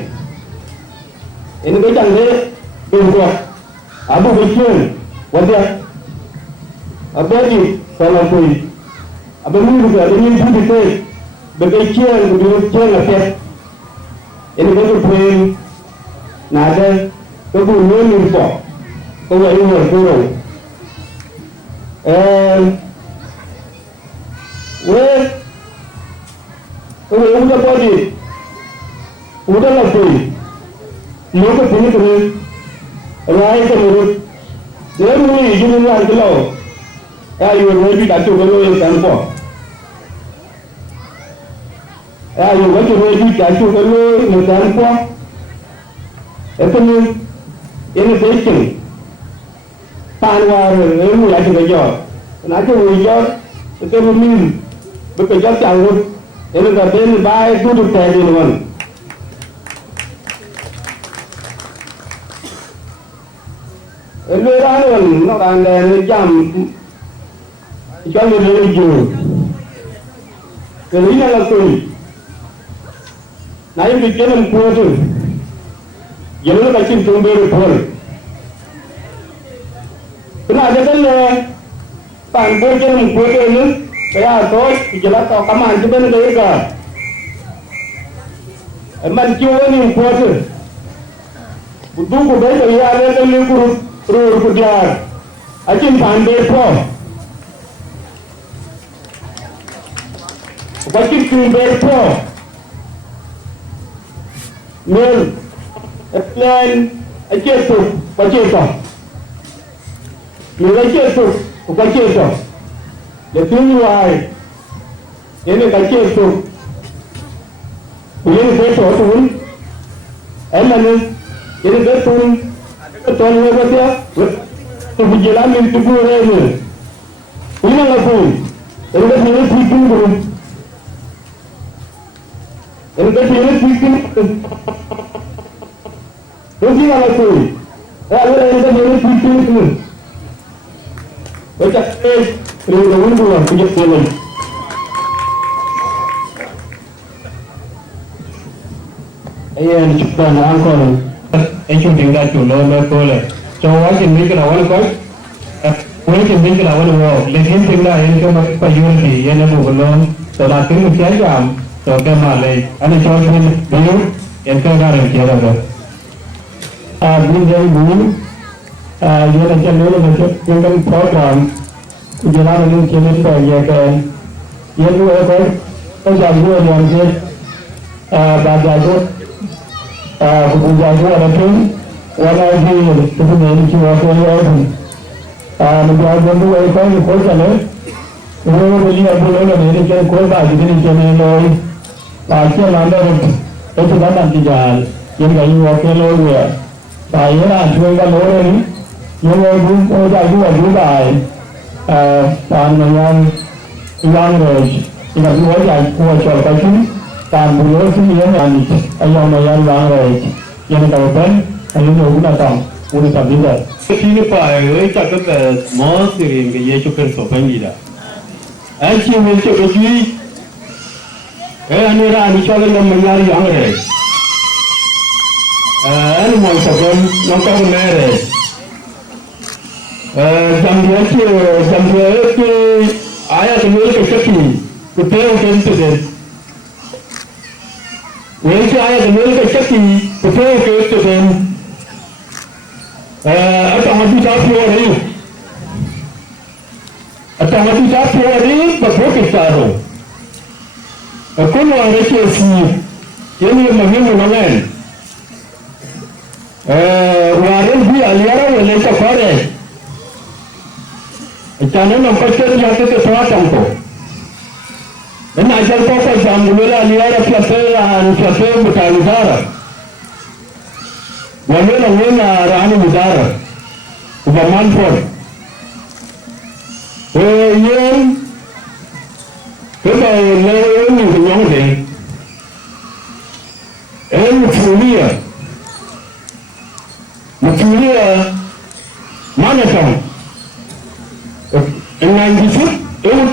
ini cái chẳng thế đừng được abu cái chuyện vấn đề ở đây thì còn là gì ở bên mình bây giờ những thứ gì thế bên cái chuyện của chúng chuyện là thế ini cái chuyện nào đây cái vụ nuôi mình bỏ tôi vậy người tôi rồi vậy tôi uống cho tôi đi uống là gì nếu có thứ gì rồi cái gì nếu người gì cũng làm cái nào Ayom lagi dah cuba lagi tanpa. Ayom lagi dah cuba lagi tanpa. Itu ni ini betul. Tanwar ilmu lagi kerja. Nak kerja itu mungkin bekerja jauh. Ini kerja baik tu terjadi dengan. Ini orang nak anda jam cho nên là dù cái lý là tôi nãy mình cái mình qua rồi giờ nó lại chìm trong bể rồi cái nào cho đến là bạn bôi cho mình qua rồi nữa cái à thôi thì giờ nó tao cắm hàng cho bên đấy cả mình chưa mình qua rồi một đứa của đấy rồi à lên lên của dia ở trên bàn bể thôi Wakil Kumberpo Nel Plan Acheto Pacheto Nel Acheto Pacheto Le Tunuai Ele Pacheto Ele Beto Tun Elanen Ele Betun Beton Lebatia Tu Vigilan Tu Burene Una Lapun Ele Betun Pipun Ele tem dinheiro que não tinha lá foi. Agora ele tem dinheiro que eu já sei, eu não vou lá, podia ser lá. Ayom chúng ta đã còn anh chúng ta đã chủ lô lô cô là cho quá trình mình cái nào ăn coi, quá trình mình cái nào ăn được, लेकिन chúng ta anh cho nó phải dùng thì anh em một lần, rồi là tiếng một trái giảm. So cái mà này anh cho mình đúng em cho ra được chưa rồi bây giờ muốn giờ là cho nên là mình đang program giờ là mình chỉ nên phải giờ cái giờ nữa có giảm nữa làm gì bà già rồi cũng già rồi là chúng qua đây thì chúng mình chỉ có cái rồi mình giờ vẫn đuổi có những cái nữa rồi bây giờ bây giờ là mình cái coi bài thì mình cho nên rồi Pasal anda itu dah nanti jalan, yang kaya wakil lor saya nak cuba lor ni, yang orang jago juga, tan yang rej, yang dua jago cuba kacung, tan bulan tu yang ani, ayam yang rej, yang tahukan, ayam yang datang, udah sambil dah. Sini pak, cakap ke mas kirim ke ye cukup sopan dia. Aci macam tu. Anh ra đi cho lên Mayaar yang rồi, anh muốn sao con nó có mẹ rồi, jam dia tu ayah tu mula kecil, tu tahu kan tu deh, Wesi ayah tu mula kecil, tu tahu kan tu deh, atau hati jatuh hari, berapa kita tu. Kuna wanacho si yani muhimu nangan waran bi aliara wala ta fare chana na paschat jate te swatan ko na ajal ko sa jamula aliara fiate mutawizara wala rani mudara uba manfor yen cái này lấy nhiều cái nhóm này em một phụ nữ mà nó xong anh làm gì chút em một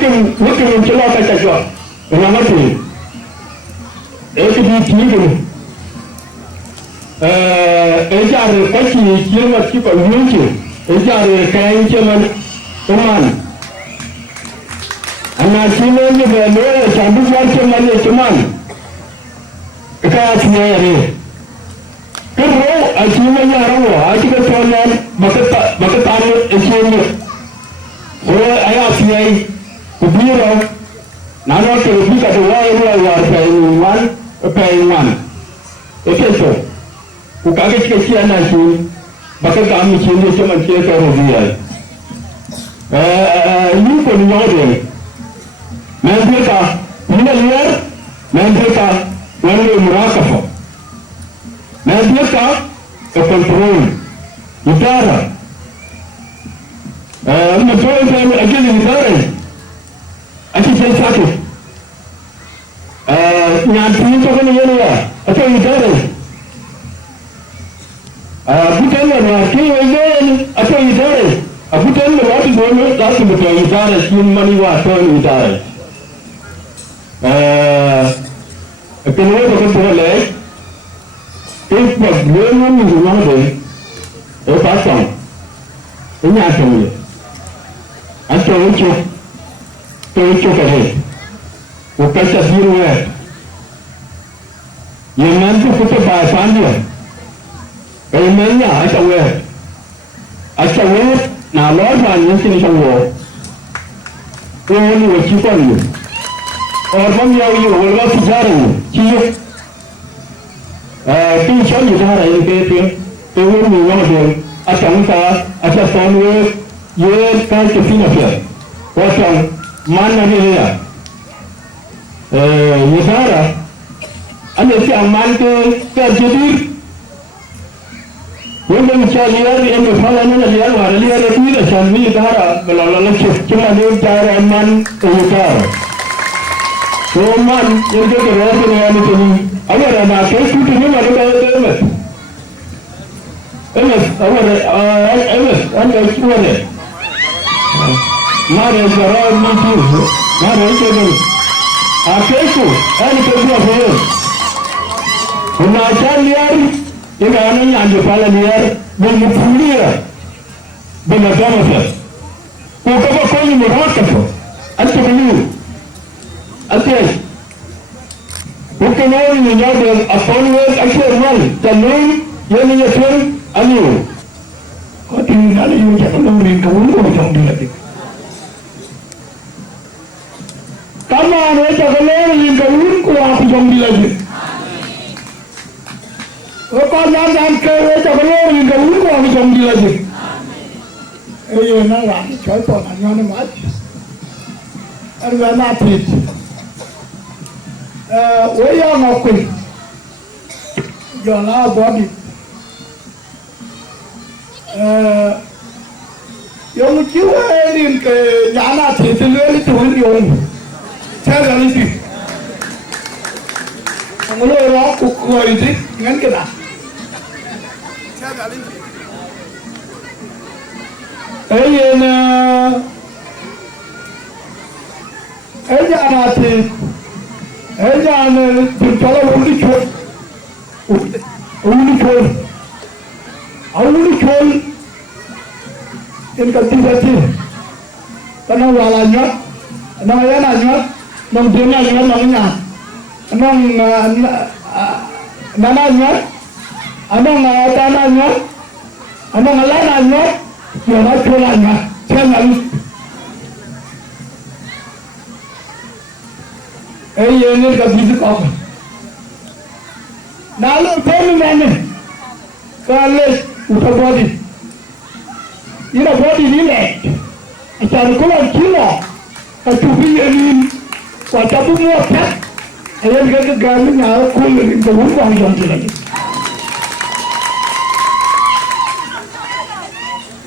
cái chỉ lo tay chạy cho anh làm gì एक भी ठीक है एजार पची किलो की पर यूंचे एजार काइन चमन उमान अन्ना किलो में बेलो चांदू बार चमन चमन का छिए रे कर रो अचीमा या रो आज के चोलन बकता रे एचेम वो आया छिए कुबीरो नानो के भी का Y wan ekeso ukage kesi anashi bakaka amchinde chama cheka rovia yuko ni nyode mandeka nina yer mandeka wale murakafa mandeka control idara mtoe sana ajili idara akisema nyanti to ko yele ya ato idare butana na ke yele ato idare butana wa ti bono da su to idare sin mani wa to idare ko no ko to le ke problema ni no de o pasan nya to ni ato ucho to ucho kare ukasha birwe yemantu kuto ba sandia kayemanya achawe na loja nyingi ni shawo ni wachifani और हम यार ये होगा सिजारे चीज़ तीन चार इधर है पे वो नहीं वहाँ पे अच्छा अच्छा सोनवे ये काय के फिर ना वो तो मान नहीं है ये सारा अन्य से अमान के जदीर वो लोग चलिए ये मिसाल है ना लिया वाले लिया रहती है शामी सारा बलाला लक्ष्य चला ले चार अमान तो ये सारा तो अमान ये जो के रोड में आने तो नहीं अगर ना के शूट नहीं मारे तो एमएस अन्य क्यों है मारे जरा नहीं मारे के Akeku, ani kebua huyo. Unaacha liari, ina anani anjepala liari, bumupulia, binadamu sa. Ukaba kwenye murakafu, ati bulu, ati es. Ukenao ni nyade aponwe akhier mal, tanun yani yesem aniu. Kati nani yuja kalori kawulu wajangi lagi. Kama anaweza kalori kawulu kwa kujangi lagi. Opa jangan kerja kalori kawulu kwa kujangi lagi. Ayo na rani choy to na nyane mat. Arwa na pit. Oya ngokui. Jona body. Yung chiwa rin ke nyana thit lele tuan yung. Cha ra ni. Ngolo ro ku koi dit ngan ke na. Cha ra ni. Ayem ayana thit ayana chalo uli chol इनका तीसरी तना वाला न्याय नया न्याय नम दुनिया न्याय नमnya नम नना न्याय अनंग ताना न्याय अनंग लाना न्याय योना छोला न्याय चलन ये ने का बीज का नालो फेम मैंने काले उठा body ina body lile atakula kilo atubie nini watabu moja ayenge gani na kule ndio huko anjandila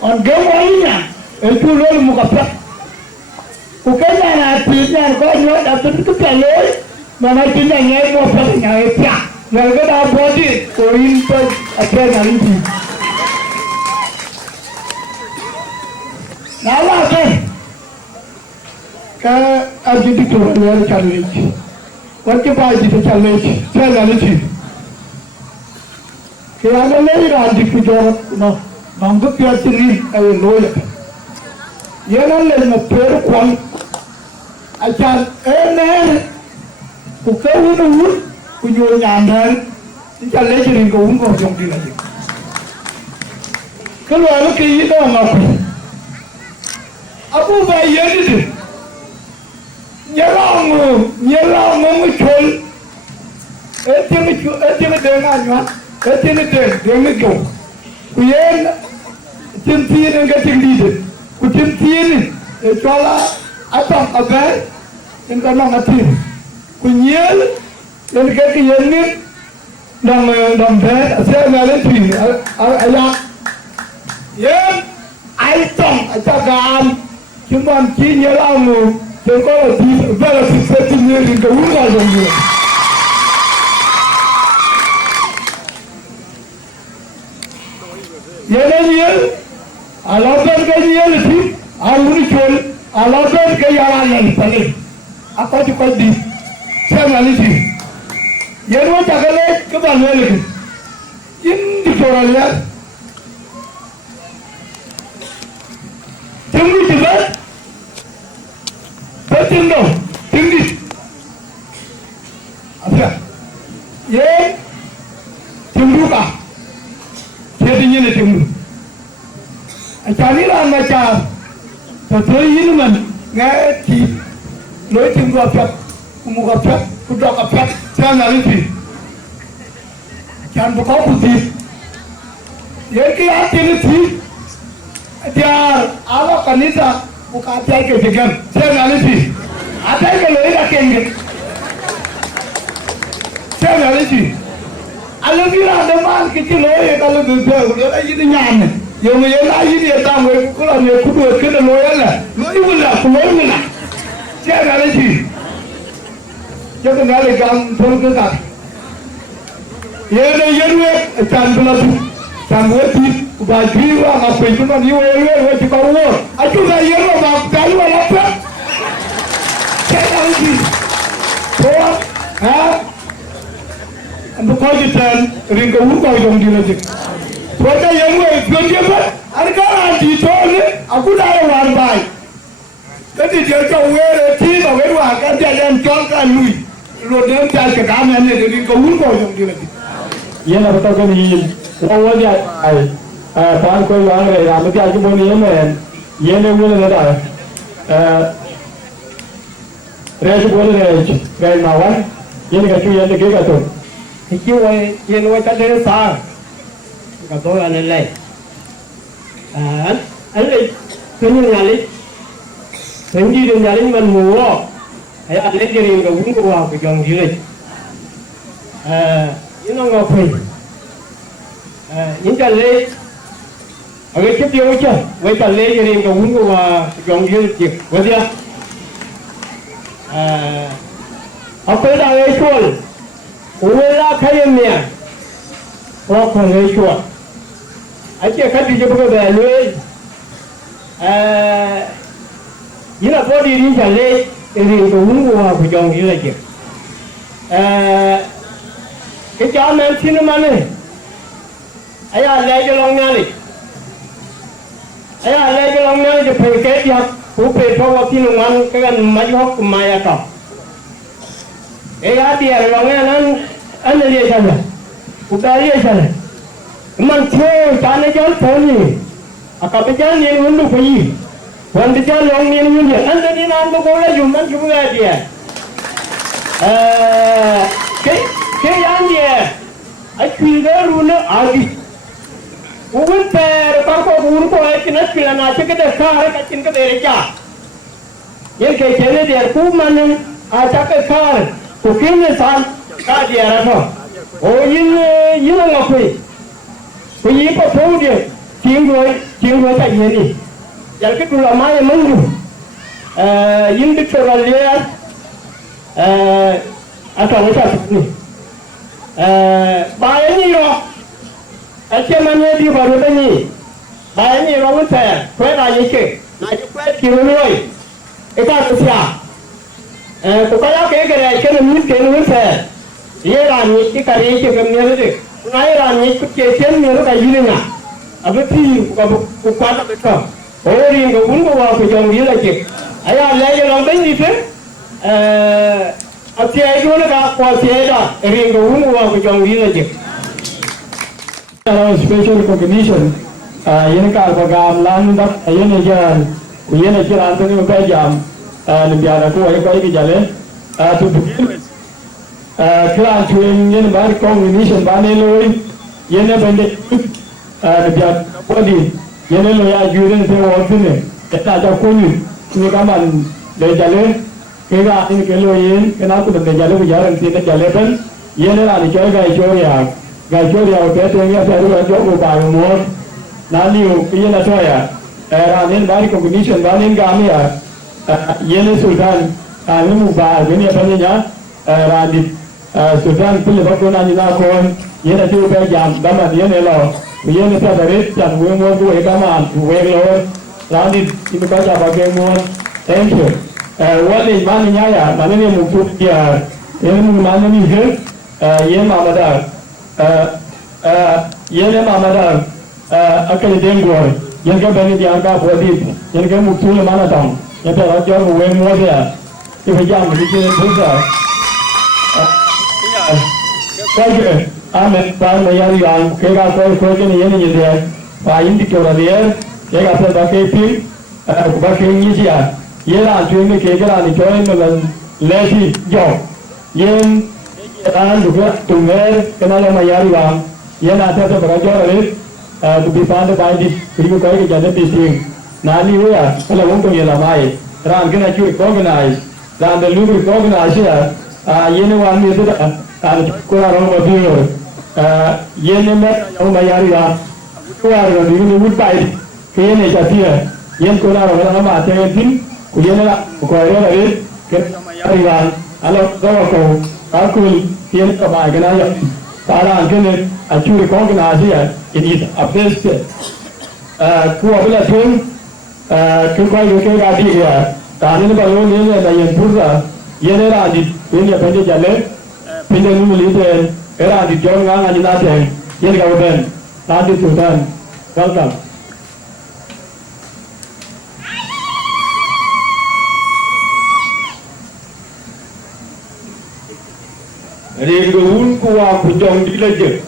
on gemainya etulo mukapra ukenda na pija ko nyo atutu pele mama tinda ngai mo pa ngai pya ngai da body ko in pa apya ngai Nala ke, ka arjiti tu luar cari. What you buy the challenge? Challenge. Kaya na lang di ko no manggo pia sini ay loya. Yan ang lang pero kwan acan ene ku kawu no wul ku nyo nyandan di challenge rin ko ungo jong di lagi. Kalau aku kiri tu ngaku, aku bayar itu, nyelang muncul, Eteng dengan apa? Dengan kau. Kuyen cintiin enggak tinggi deh. Kucintiin, soalnya Atong agar, enggak nak mati. Kunyel, enggak kuyenin, dang ber, saya ngalir sini, ayah. Yang Ayom ajakan cuma cinya lamu jengkol di belas setengah di kewulan dulu. Yang alasan kaya lebih awal col alasan kaya yang paling apa juga di saya malisi. Yang mau cakap kebal lagi. Ini soal ya. Tinggi juga, bertinggal, tinggi. Apa? Ye, tinggi kah? Jadinya ni tinggi. Cari lah macam, sesuai ini man, ngaji, loi tinggi apa? Umur apa? Kuda apa? Jangan nanti. Jangan buka putih. Ye kaya tinggi. Dia awak kanisa buka hati ke jagan, saya ngalisi. Ada yang lori dah kengit, saya ngalisi. Alam kita ada mal kecil lori kalau berbeza, lori ini nyan. Yang lagi dia tahu, kalau dia kudu kena lori lah, lori mula. Saya ngalisi. Jangan ngalih gang pun kekat. Yang jangan berlaku. Sanggoti, baju apa itu kan you di bawah. Aku dah yang apa? Kalau apa? Saya lagi. Kau, anda kau jalan ring kau kau yang di lagi. Kau dah yang kau dia apa? Ada anti tol. Aku dah orang baik. Jadi dia kau tidak kan dia yang kan lui. Lo dia cakap kami ni ring kau yang di lagi. Ia nak betul kan ini. Orang dia, tuan kau yang ada, ramai dia cuma ni ye ni boleh ada. Rasa boleh ada, gaya mawan, ye ni kacau ye ni kaya tu. Hikiu ye ni tak ada sah, kau ane leh. Ane penyuh nyali, penyuh nyali man muak, ayat leh jadi kau ungu wah kejang jilid. Ini ngapain? Những cái lễ ở cái tiếp theo chưa? Với cả lễ cho nên có uống của dòng như việc với dia. Apa dah lễ chuột, uống là khai mía, hoặc không lễ chuột. Anh chị khách đi cho bữa về lễ. Những là có đi trả lễ thì có uống của dòng như là việc. Cái cháu em xin mà này. Ayah lagi long nyali. Ayah lagi long nyali je pergi dia, upet bawa tinuman kan maju ke Mayaar kau. Ayah dia long nyali anda dia saja, udah dia saja. Mancu tanah jauh toni, akak berjalan yang undu pergi. Wan berjalan long yang undu, anda ni nampak bola juman juga dia. Ke yang dia, aku dah runa agi. Uwen per kau urut kau itu nak pilihan aja kita kar kacin ke bereja. Yang kecilnya dia kuman aja ke kar, kukinya san kah dia rasa. Oh ini ngapain? Kau apa tahu dia? Cinggu tak ini. Yang kedua mana menggu? Ini dicoral dia. Atong macam ni. Bayar ni loh. Asyik mana di baru ni, bayar ni orang saya, kau dah je, nak kau kira loi, ikan siapa? ko kaya ke gare ke mi ke no fe ye ran ni ki kare ke kam ne de na ye ran ni ku ke chen ne ro ka yin na abati ku kwa ta ka o ri ngo un ko wa ko jong yi la ke aya le ye lo ben ni fe atia ai do na ka kwa se da ri ngo un ko wa ko jong yi la ke special recognition yen ka ba gam lan da yen jan ku yen ke ran to ba jam le biara ko ai ko ai jale to begin with klan twin yen ba recognition ba ne loi yen ne bende le biara ko di yen lo ya juren te wo tine ta ja ko ni ka man le jale ke ga in ke lo yen ke na ku de jale bu yaran ti ne jale ben yen ra ni cho ga cho ya ga cho ya o te ya te ru jo ko ba mo na ni o ke na to ya ra nen ba recognition ba nen ga mi ya yen sultan ni mu ba ni ya ban ya ra di sultan pil ba ko na ni na ko yen te ba jam ba ma yen lo yen ta da re chan wo mo du e ka ma we lo ra di ni ba ja ba ke mo thank you what is man ya ya ma ne mu tu ya yen mu ma ni he yen ma ma da yen ma ma da akal den go yen ga bani di anga bo di yen ga mu tu le ma na tong yen ta ra jo mo we mo ya ti ba ja mu di ke bu sa ya amen pa ma ya ri an ke ga ko ke ni yen ni de pa yin di ko ra de ke ga pa ba ke pi ku ba ke ni ji ya ye la ju ni ke ga ni jo ni la le ti jo yen dan du ga tu ne ke na ma ya ri an yen na ta ta ba jo ra le to be found by the people going to get this thing. Nani we are, hello, won't you la mai? Ran can actually recognize, ran the Lubu recognize here, Yene one is and Kura Romo, Yene Mayaar, who are going to wood bite, Kene Jatia, Yen Kura Rama, Tayin, Kuyena, Korea, get Mayaar, Alok, Akul, Yen Kamagana, Para and Kenneth, actually recognize here. It is a best cooperative to quite look at here. Tanin Balloon and Purza, Yenera did when you painted Jale, Pinda Little, Era did John Gang and Latin, Yenga Ben, Tadi Sultan. Welcome. Read the wound who are put on the legend.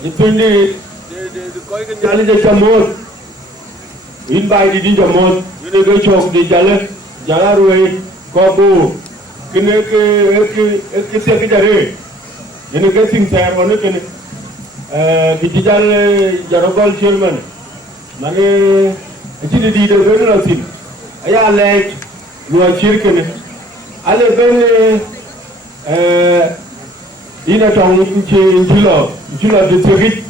It's when the challenge is a more invited in the most, when they go to the Jalarway, Kobo, Secretary, and a getting time on it, digital Jarobal chairman, Mane, actually, the very nothing. I like you are chicken. I live in a town in Chilo, the Turkey.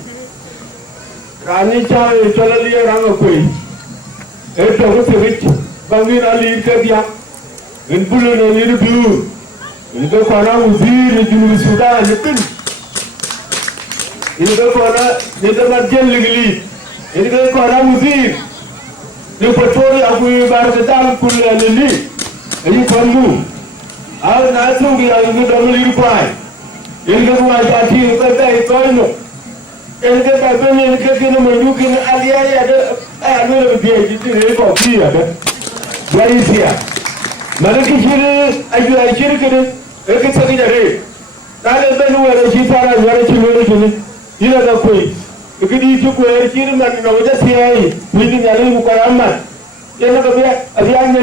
Rani Chai, Chalali Rangakui. Eight of the rich, Bangin Ali Kadia, in Bulu and Little Blue. In the Kona Uzi, in Sudan, in the Kona, in the Marjan Ligli, in the Kona Uzi, the Pretoria, we are the Dam Kulu and Lili, and you can move. I was not so good as the double reply. In the one I think that I told and the Babylon cooking them and looking at the area. I will be able to here. Where is here? Malaki, I do like chicken, a kitchen array. That is the way she thought I wanted to you know the way. You could eat to wear children and know just here, within a little Karama. You know, a young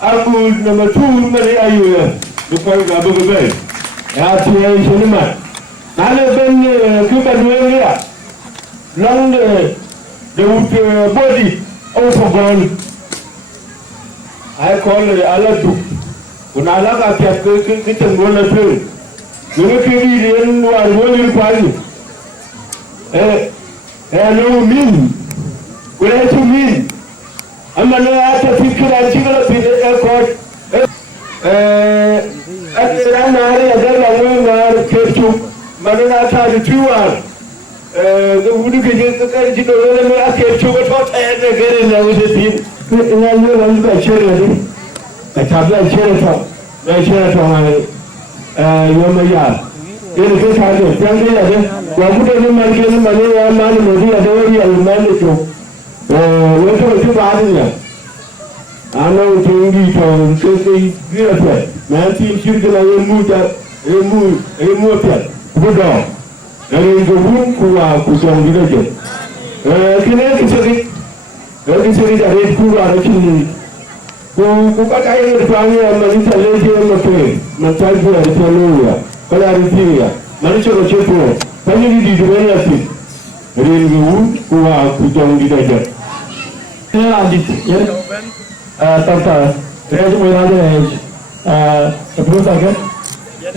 Uncle number 2, Mary Ayom, the Park of the Bay. That's the Asian man. I have been Cuban area. Long the body overborn. I call it Alatu. When I look at that kitchen, one or two. You look at it in one party. No mean. What do you mean? I'm going to ask a picture and she will be the airport. At the Ranari, I don't know Manana tried to 2 hours. The wood is the courage to go and ask a sugar top and again. I was a team. And I know I'm the charity. นะครับได้เชื่อทองอะไรโยมไม่ยากเดี๋ยวจะทำเนี่ยยังไงล่ะเนี่ยว่าพูดถึงมันเนี่ยมันหมดที่เราได้ยังมันเนี่ยจุวันที่บ้านเนี่ยอันนั้นที่ดีทองคือเรื่องเพื่อนแม้ที่ชื่อจะอะไรมูจะมูเพื่อนพูดเอาแล้วยังกูพูดกูว่ากูส่งดีเลยที่นี่ที่สุดจากนี้กูว่าที่นี่กูก็ใช้ฟังเนี่ยมันจะเล่นเกมมาเพื่อมันใช้เพื่อที่จะรู้อ่ะก็ได้ที่อ่ะมันจะก็เชื่อเพื่อแต่ยังดีดูไม่ได้สิเรียนรู้กูว่ากูส่งดีเลยเนี่ยอันนี้เนี่ยต่อเรื่องเวลาเนี่ยsebelum saya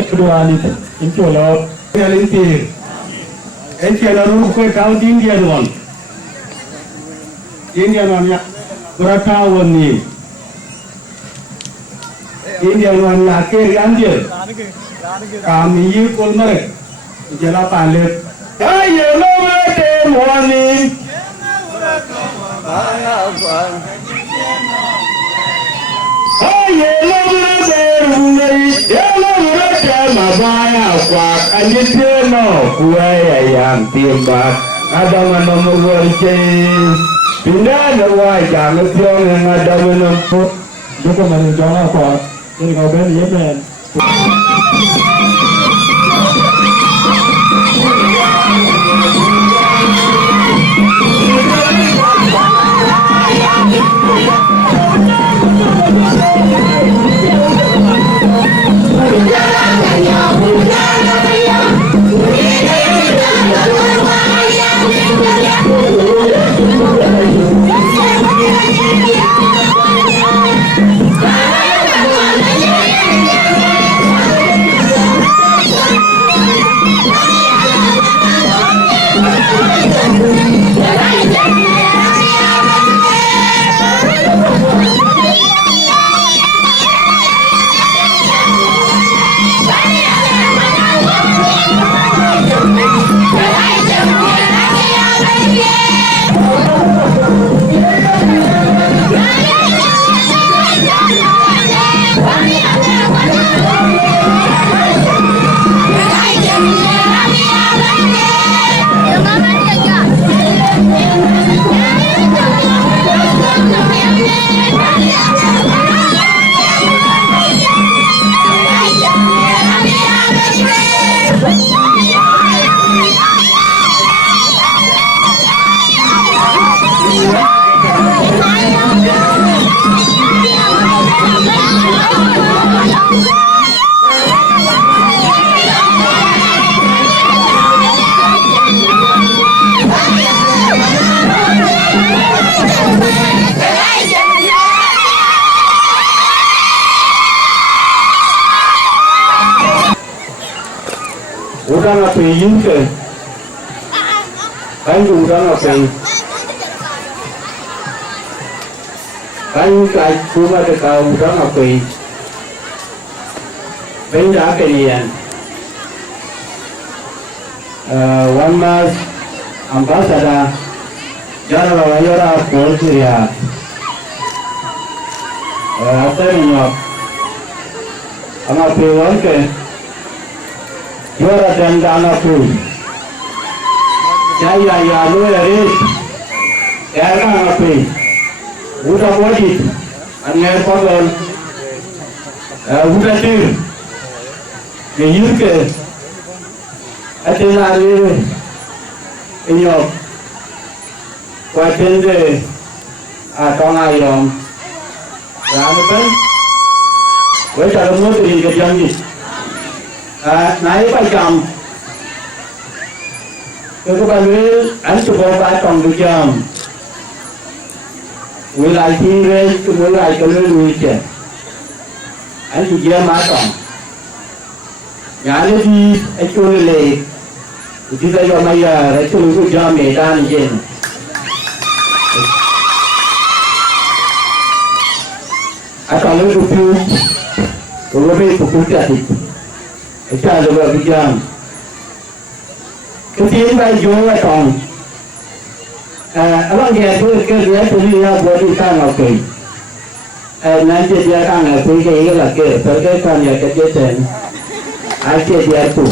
kedua ini itu loh yang ini lalu kau tahu India doang namanya berapa ini India namanya akhir anjir kami kolmer jalan palet ayo lo bertemu yang timbang ada mana menguasai pindah nawai jangan tiang yang ada menempuh juga mana jangan apa jadi kau beri ya ben udah ngapain ke? Kan udah ngapain? Kan kai cuma dekat udah ngapain? Benda kalian? One mas ambassador jangan bawa orang Korea. Atong Nyok Ama pewan ke Yora dan dana pun Jaya ya lu eris Era ngapi Udah wajib Aneh pangol Udah tir Kayir ke Ate nari Nyok Kuatin de Atong Ayom Rame kan với cả đông nước thì cái chân gì nãy bài chồng tôi có bài với anh chụp vào bài chồng được chưa với lại khi về tôi với lại cái lưỡi đuôi chè anh chụp ra má chồng nhà nó đi anh chui lệ thì đây là Mayaar anh chui của cha mẹ ta như vậy Atong itu pun, kalau lebih populer itu, kita juga bilang, ketika bayi jual Atong, abang dia tu kerja tu dia buat di tanah tu, nan je dia kan ga pe ke la ke per ke kan ya ke je ten ai ke dia tu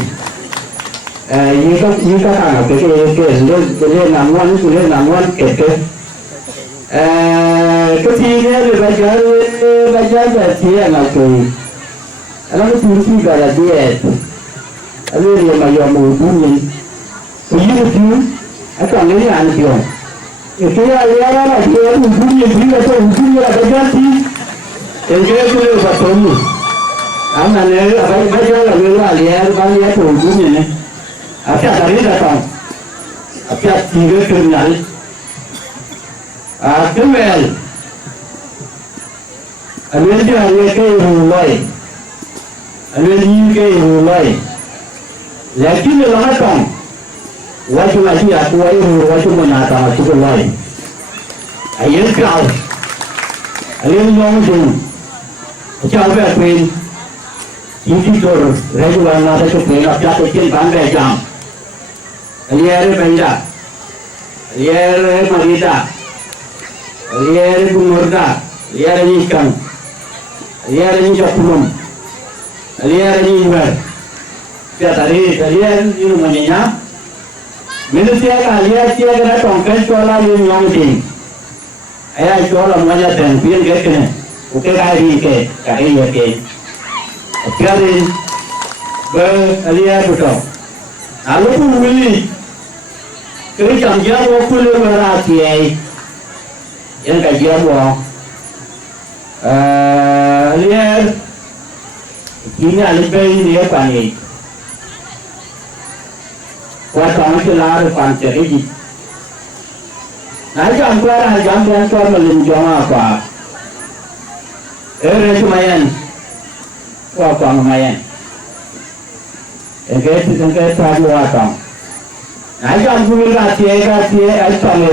yi ka kan ga pe ke le na ngon ke cái gì nữa thì bây giờ thì là cái nó cũng chỉ gọi là diet ở đây là mà giờ mù bún gì cái gì đó chứ ở còn lấy ăn chưa cái là cái mù bún gì thì là tôi bún là cái gì thì cái là phải tốn anh này là bây giờ là người là lấy tôi bún gì này ở cái đấy là còn ở cái gì đó cái này cái mèn anh biết chưa anh cái hù lầy anh biết như cái hù lầy là cái gì là còn quá chung là chỉ là tôi hù quá chung là tao là chung lầy anh biết sao anh biết nhông chung cháu bé quên chỉ cho rồi lấy cho bạn nào để cho quên là cho tôi trên bàn bè chạm anh biết bây giờ anh biết mà Lihat kumurda, lihat ikan, lihat jopulum, lihat ibar. Kita tadi lihat ini rumahnya. Manusia kan lihat dia kena tongkat jualan ini yang penting. Ayah jualan mana tempian ke kena, oke kali ke, kali ya ke. Kali lihat betul. Lalu pun beli. Kerja jam waktu lebaran kiai. Yang kajian wong, lihat ini alibay ini apa ni? Kuatang celar panceri. Nah jam keluar melinjong apa? Lumayan, apa lumayan? Engkau tahu apa? Nah jam keluar Atong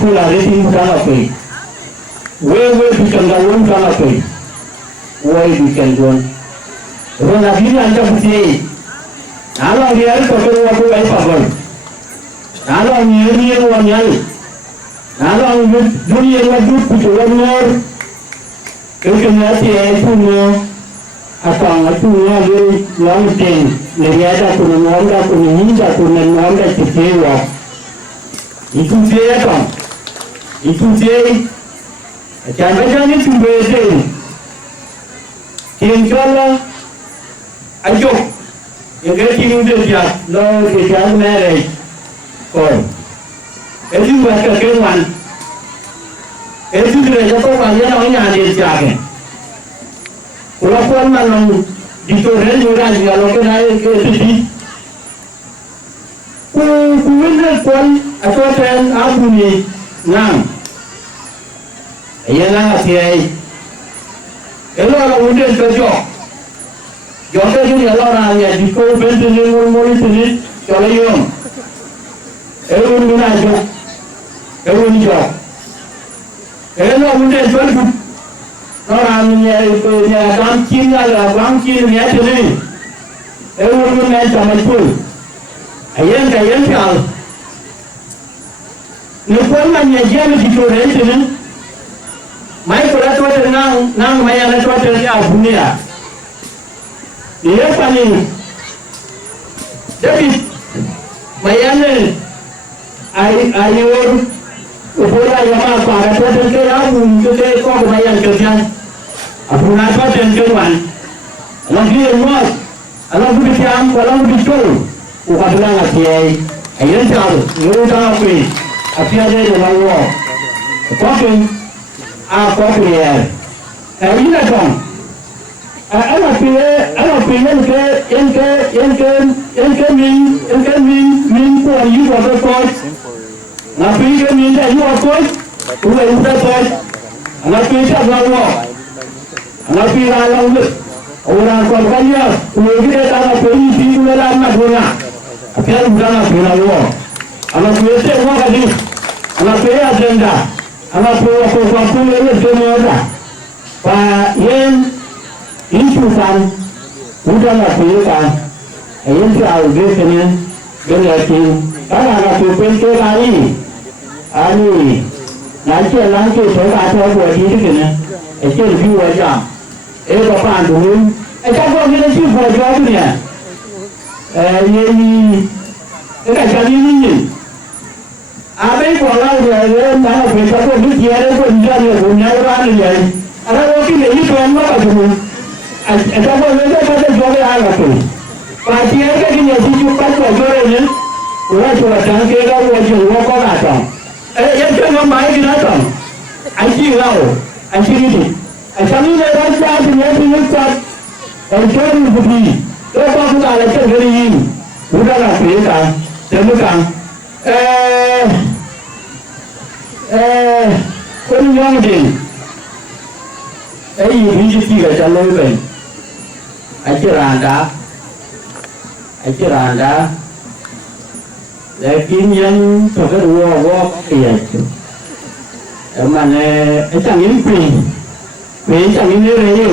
pulang di sana pergi. We bikin gawon sama kai wai bikin gon rona bini anta putih ala dia itu kalau aku ai pabon ala ni wanyai ala dunia wadu putulan nor kekenati itu no Atong itu ni langsing lihat aku nonda aku ninja aku nonda kecewa itu dia Atong itu dia jangan cuma itu, tinggal Ayom yang kita dia, lo kita mereka, kau, itu bukan kewan, itu kerja kau banyak orang yang ada jaga, kalau kau malam di toren juga dia lo kena itu, kau ni atau ten apa ni, nang. Ia lah siapa? Kalau orang muda kerja, jodoh juga orang yang di kau bensin mulu sini, kalau Ayom, Ayom mana jo, Ayom jo, kalau muda jual orang yang bangkin lah, bangkin ni ada ni, Ayom mana sama pun, Ayom kal, lepas mana dia di toren sini. Mai pula tu ada nang Mayaar tu ada dia bunia. Dia paling. Jadi Mayaar ni Ayom upura yang apa? Ada tu ada dia tu dia kau Mayaar kerja. Apa nak tu ada kerjaan. Lagi rumah, alam tu diam, alam tu disol. Ukat bilang asyik. Ayom jauh, lu dah apa? Apa ada di bawah? Kau apa dia? Ini dong. Anak pilih yang min puan you apa kau? Nak pilih min dah you apa? Udah kau. Anak pilih apa kau? Anak pilih alam tu. Orang kau kaya, kita tak pilih pilih dalam nak guna. Apa yang bukan pilih kau? Anak pilih semua kali. Anak pilih agenda. Anak perempuan ini semua dah. Pak Yen itu kan sudah nak pilihkan. Yen tahu dia kena berarti. Kalau anak perempuan tu kali, ani nanti saya buat ini kena. ai chơi view ai chả ai có phản đúng ai chắc có cái chữ phải cho cái này cái này cái gì bây giờ là người mà phải cho cái gì đấy có gì đấy cũng nhớ ra như vậy đó cái này như quen mà cái gì ai chắc có người ta phải cho cái ai là tôi và chỉ cái gì thì chụp bắt vào cho đấy nhé rồi cho là chẳng cái đó rồi chụp có là chồng em chơi không máy cái đó chồng anh chỉ đâu anh chỉ đi anh chẳng như này đang chơi thì nhớ thì nhớ chặt anh chơi thì gì đó có cái là chơi cái gì cũng đã là thế cả thế mới càng con nhong gì ấy gì chỉ là trả lời vậy anh chưa làm đã để kiếm nhân cho cái đùa vô tiền mà này anh chẳng những vì chẳng những cái đấy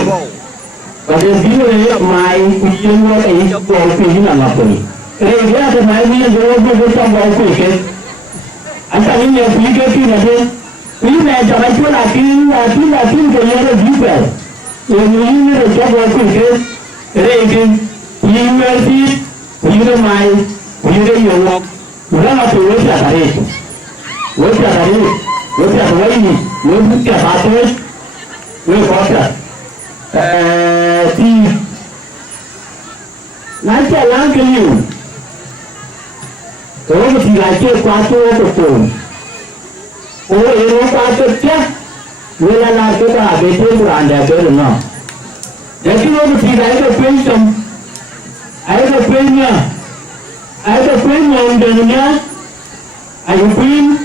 và đến khi đấy mai quý nhân vô ấy vô quý là ngọc quỷ cái đấy thì mai quý nhân vô trong vô quỷ cái anh chẳng những nhiều quý cái kia là thế quý này cho anh chỗ là tin cái này là gì vậy rồi quý này cho vô quỷ cái đấy cái quý người thì quý cái mai quý cái nhiều ngọc udah nggak tuh lu siapa tadi lu ini lu siapa tuh lu kota thì lái xe láng cái nhiều rồi thì lại chơi qua chơi được rồi ôi nó qua chơi chết người là cái cả về chơi của anh đẹp chơi được không để cái nó thì lại được quên chồng ấy được quên nha ai có quên nhầm đường nhá ai có quên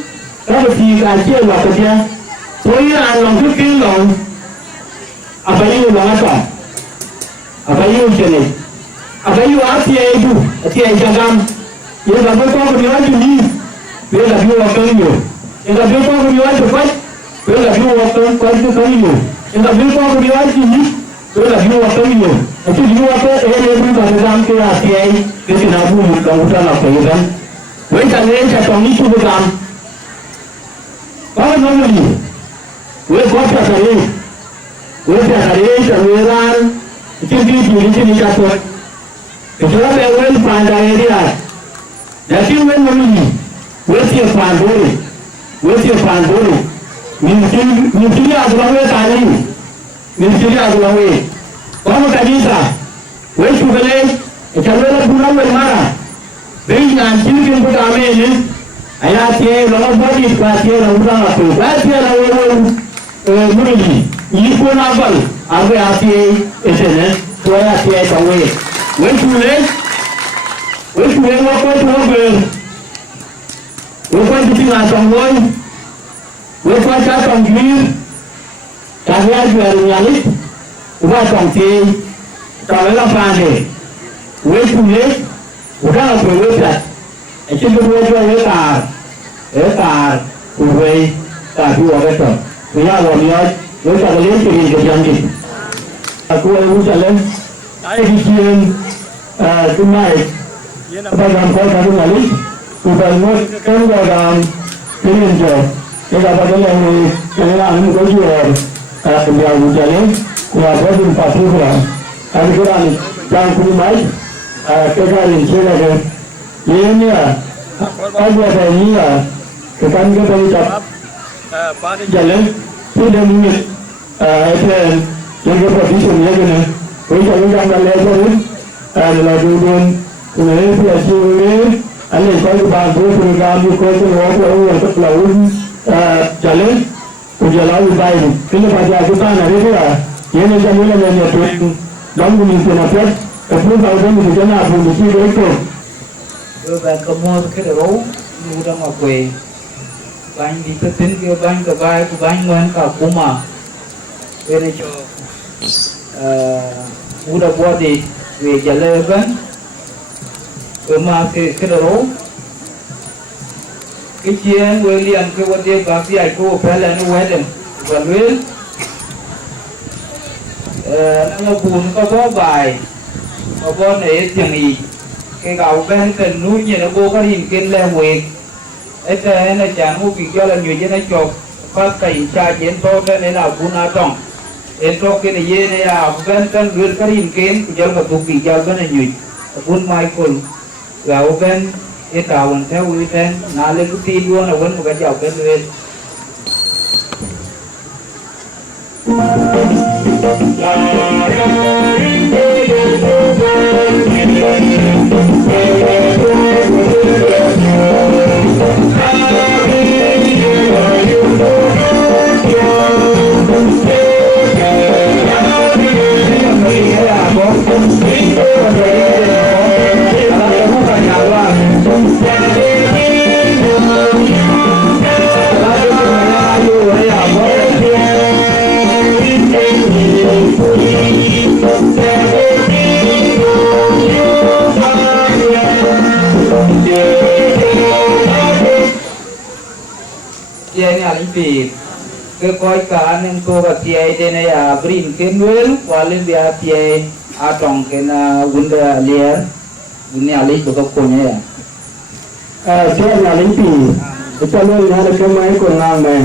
đó là thì ai chưa lọt được chưa tôi ai lòng cứ kêu lòng apa yêu lòng apa apa yêu chơi này apa yêu ác thì ai jangan ये बाबू को बिना जुनी ये लगी वक्त नहीं हो ये बाबू को बिना चुपच ये लगी वक्त कोई तो नहीं हो ये बाबू को बिना जुनी ये लगी वक्त नहीं हो ऐसे जुनी वक्त ये भी बाजार के आती है कि ना वो मुल्क उठा ना पड़ेगा वही चलने से टॉमी शुरू काम कौन नहीं वो बहुत करे चलेगान इतनी चीज़ें नहीं जाते इसलिए मैं वो पांडा है दिया jadi when mami where's your fan boy mungkin adalah we tadi mungkin adalah we kamu tadi sah we sugale kalau bulan mana being nanti kita kami ini ayat ye lalu body class ye lalu orang apa class ye lalu murni ini pun abal abe hati esene tu ayat ye tahu we sugale với chủ yếu nó có thua về với quan chỉ là trồng thôi với quan sát trồng gì cả hai về nhà lít và trồng thì trồng lấy làm phàn thì với chủ yếu của các là với chặt ở trên cái đuôi cho cả của về cả đuôi cái trồng vì nhau rồi nhau với cả cái liên thì được làm gì cô ấy muốn trả lên cái chuyện cái này program saya satu kali kita buat kan program ini je kita pada yang kenal kau jual dia berjalan kuat pun pasti kurang kami kurang yang kumai kita ini saya ada ini ya apa ada ini ya kita ni kita lihat jalan sudah minit itu yang kita bisa ni kita yang jalan lalu Kemudian dia suruh ane kalau bagus program itu kalau orang itu lalu jalan, jalan baik. Kalau pada aku tanya dia, ini jalan yang tu, dalam minggu nanti, kalau baru minggu jalan aku mesti itu. Bạn có mua cái đồ mua ra ngoài quê, bạn đi tới tính kia bạn cả bài của bạn ngoan cả cú mà, về đây cho mua đồ qua đi về trả lời vẫn mà cái đồ cái chuyện về liền cái vấn đề bác sĩ cô phải là nó quay đến và luyện nó buồn có bó bài có bó này chẳng gì cái gạo bên cần núi như nó vô có hình kinh leo nguyệt ấy thế này chẳng mua việc cho là nhiều chứ nó chọc có cảnh tra chiến to nên là buồn Atong Entok kene yene ya bukan kan gur karin ken kujal ka buki jal bana nyuj pun Michael ga bukan tawan theo witen nale ku ti luôn là vẫn một cái jal kan lên Tiai ni alih pi ke koi ka neng ko ka tiai de ne ya brin ken wel walin dia tiai atong ken bunda liar ini alih to ko ne ya Tiai ni alih pi kita lu na le kemai ko ngang men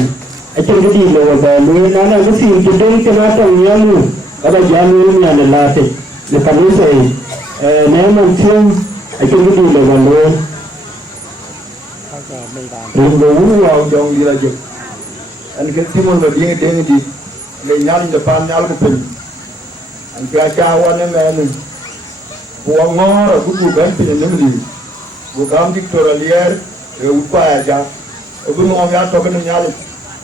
achen cái gì lo ba lu na na si ki dong ke na tong yamu kada jamu ni na la te le ka lu sei ne man chung achen cái gì lo ba lu Đừng đủ vào trong đi là chụp anh cái thứ mà đi cái đi lấy nhau đi pan nhau cái pin anh kia cha quan em này buông ngó rồi cũng buông pin nó gì buông cam Victoria rồi upaya cha ở bên ngoài nhà tôi cái nhà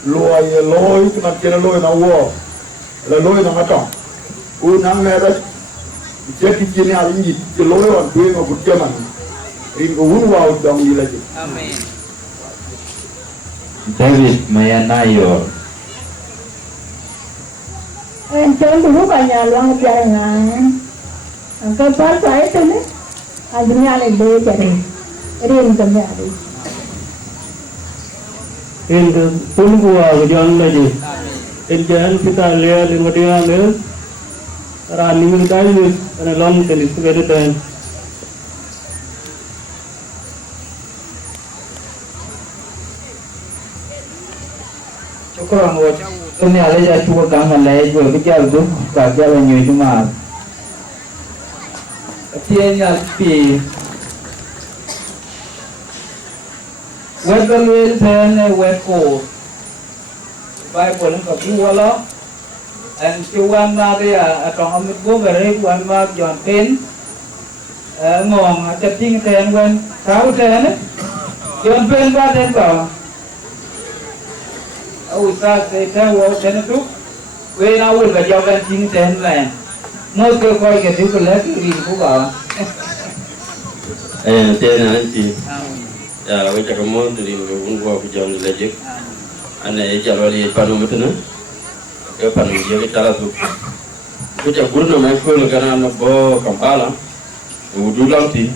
lôi cái mặt kia lôi nó vô là lôi nó ngắt tròn nắng này đó chết cái kia nhà gì cái lôi còn quên mà cũng chưa mà rin ko wun vào trong đi là chụp amen David Mayaar em chơi dulu banyak luang jaringan ke pas saya tu ni adunya le dua jari rin kembali in pun gua ke jalan lagi in jalan kita lihat lima dia le running kai ni ana long tenis ke dan Kurang buat ini ada jadi cukup kangen lah juga kerja tu kerja banyak cuma tiada pi weather will turn weather Bible ka buwala and chuan na dia atong amit go bere kuan ma John Pen ngong at ting ten wen sao ten John Pen ba ten ba sa se theo wo ten tu we na wo ga jaw kan ting ten len mo ko ko ke tu ko la ri ku ba tên là anh chị bây giờ có món từ điều cũng qua cái dòng là chứ anh này giờ rồi đi panu mất nữa cái panu giờ cái tala tu cái giờ cuối năm nay phơi cái nào nó bo Kampala udah lang ti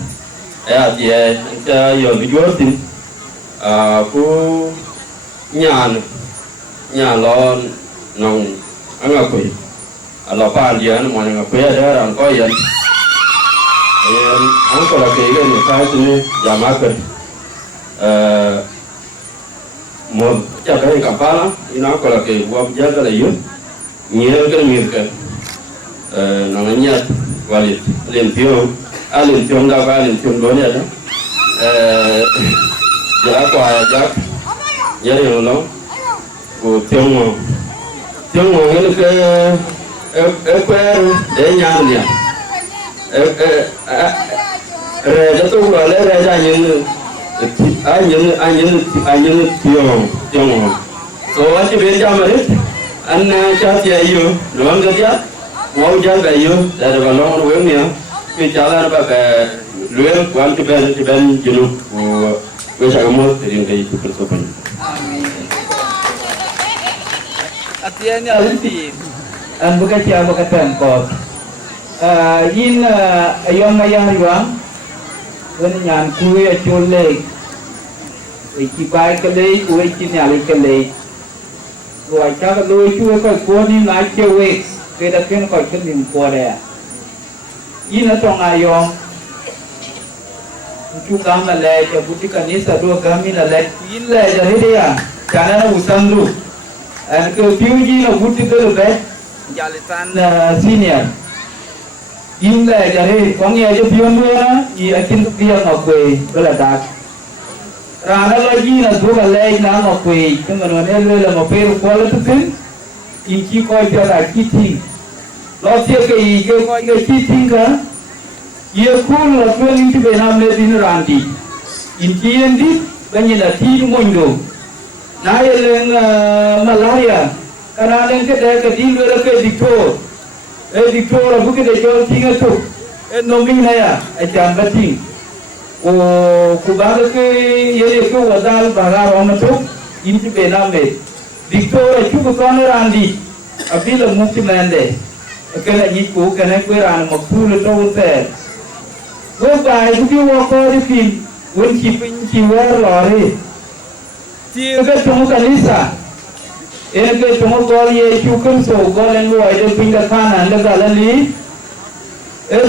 thì anh ta giờ cái chỗ tin cô nhà lo nông anh ngọc quỷ lo pan gì anh mọi người quỷ ở đó có gì anh có là cái người khai thì giảm áp lực một chắc cái Kampala nó có là cái qua giá cái là yếu nhiều cái miền cái nó là nhát và liền phiêu đâu có liền phiêu đối nhá đó giá quà giá nhiều lắm của phiêu ngò cái để nhà nè rồi cho tôi gọi lấy ra những tiêu rồi anh chỉ biết cho mà hết anh cho tiền yêu rồi anh cái giá ngồi giá cái yêu để được vào nó uống nhiều khi trả lại nó cái luyện quan chỉ bên chịu của với sao mà thì cái chụp số phần artinya nanti bukan siapa kata engkau in Ayom Mayaar juga dengan kue cule iki bai kele kue nyali kele rồi cha cái đôi chui coi cua ni lái chơi về cái đặc biệt coi cái niềm cua đấy in ở trong Ayom chú cam là lệ cho bút cái ní sa đua cam là lệ in lệ cho thế đi à cha nó usang lu and cái phiếu gì là bút cái là bé jalitan senior in le jare kong ye je pion na I akin dia ngakwe bela dak rana lagi na duga le na ngakwe kemen ne le ma peru kwala tukin in ki ko jara kiti lo tie ke I ke ko ke kiti ka ye kun la tuen in ti be nam le din randi in ki endi banyela ti mondo na ye leng malaria karena leng ke de ke din le ke diktor diktor abu ke de jol tinga tu nomi na ya jam bating o kubaga ke ye ke wadal bagar on tu in ti be nam le diktor chu ko kon randi abila mukti mande ke la ni ko ke na ko ran mo pu le to te wo ba ku bi wo ko ri fin won chi pin chi wer lori ti ke to kanisa ke to gol ye chu kun so gol en lo ai de pin da kana le ga la li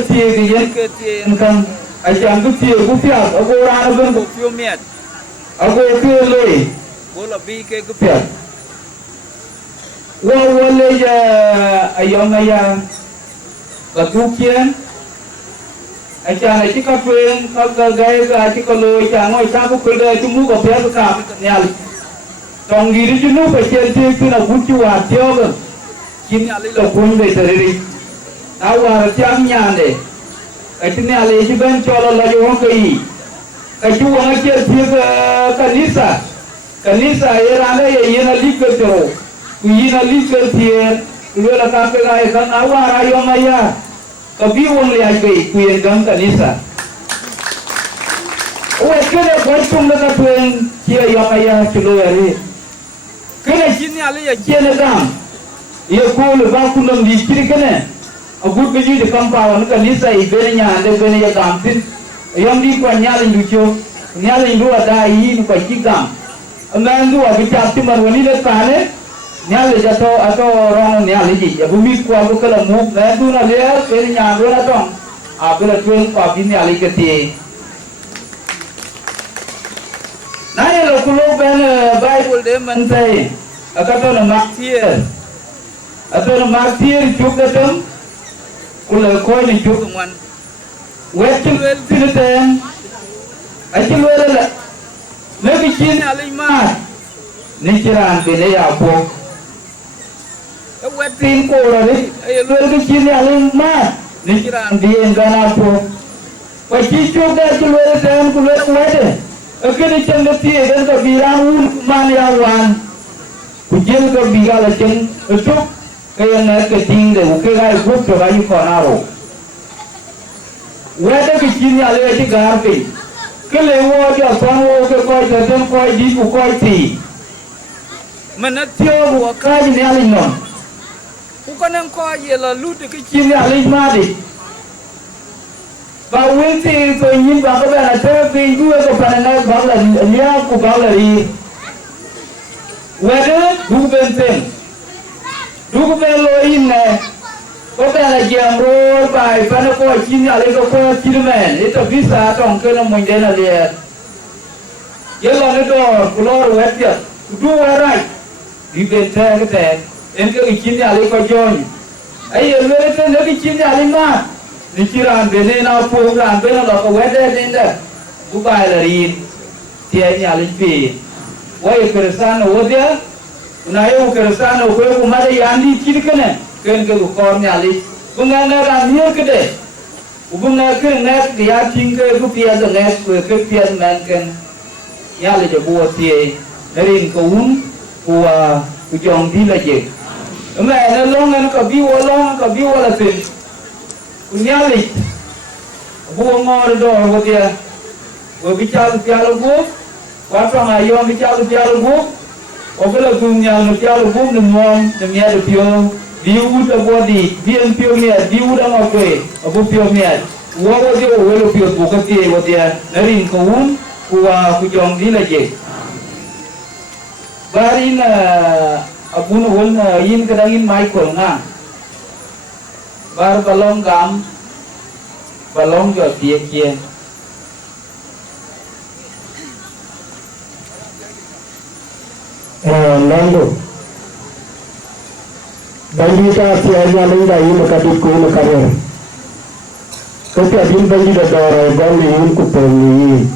ti ke yen ke ti en kan a jam ku ti ku pya go ra ben ku pyo met a go ke le go la bi ke ku pya wo le ya ayom ya ka tu kien a cha na chi ka tuen ka ga ga chi ka lo cha ngoi cha ku de chu mu ko pya ka nyal tong gi ri nu pe chen ti ki na bu chi wa tyo ga kin ya le lo kun de tere ri na wa cha nya de a ti ne ale chi ben cho lo la yo ko I ka chu wa che ti ga kanisa ye ra le ye na li ke to ku yi na li ke ti ku la ka pe ga ka na wa ra yo ma ya ka bi won le ai ke ku ye gang kanisa o ke ne ko tum da ka tuen ki yo ma ya chi lo ya ri kene chini ale ya chene dam ye ko le ba ku nam di kiri kene agut ke ji de kampa wan kanisa I bene nya ande bene ya gam tin yam di ko nya le nducho nya le ndu ada I ko ki gam anga ndu a bi ta ti man wani le kane nya le ja to ato ron nya le ji ya bu mi ko ko kala mu na du na le bene nya do na tong a bele tuen ko bi nya le ke ti na ye lo ku lo ben bible de man sai akato na martier ato na martier chu ka tam kula ko ni chu man wetin wel tinten achil wel la me bi chin ali ma ni kiran be le ya po wetin ko ra ni ay wel bi chin ali ma ni kiran bi en gana po wa chi chu ga chu wel ten ku wel wede akene changa ti den ka biran un man ya wan kujel ka bigala chen tu kaya na ka ting de ke ga ku to ga yi ko na ro wede ki chin ya le ti gar pe ke le wo ja san wo ke ko ja den ko di ku ko ti mana tio wo ka ji ne ali non ku ko nan ko ye la lu de ki chin ya le ma di ba winti ko yin ba ko ba na te bi du ko pa na ba la lia ku ba la ri wede du ben lo in ne ko ba la jam ro ba pa na ko chin ya le ko chin men ito visa tong ke na mo de na le ye lo ne do ku lo wet ya du wa rai di ben te en ke chin ya le ko jon ai ye le te ne ki chin ya le ma ni kiran bene na po ran bene lo ko wede dinda bu ba la rin tie nya le pi wa ye kristano wodia na ye kristano ko ko ma de yandi kirkene ken ke ko nya le bunga na ran ye ke de bunga ke na ya ting ke ku pia de ne ko ke pia man ken ya le je bu tie rin ko un ku ku jong di la je me na long na ko bi wo long ko bi wo la tin kunyali buo ngor do ho dia wo bicara pialo bu wa from Ayom bicara pialo bu o bela dunya no pialo bu no mom no mia de pio di uda body di en pio mia di uda ngokwe abu pio mia wo wo dia wo lo pio bu ka tie wo dia narin ko un ku jong di la je barin abu no won yin kadangin Michael nga bar balong gam balong jo tie kia Lando bandi ta tiada lenda ini makadut ku makarir kata din bandi da dara bandi ini ku perni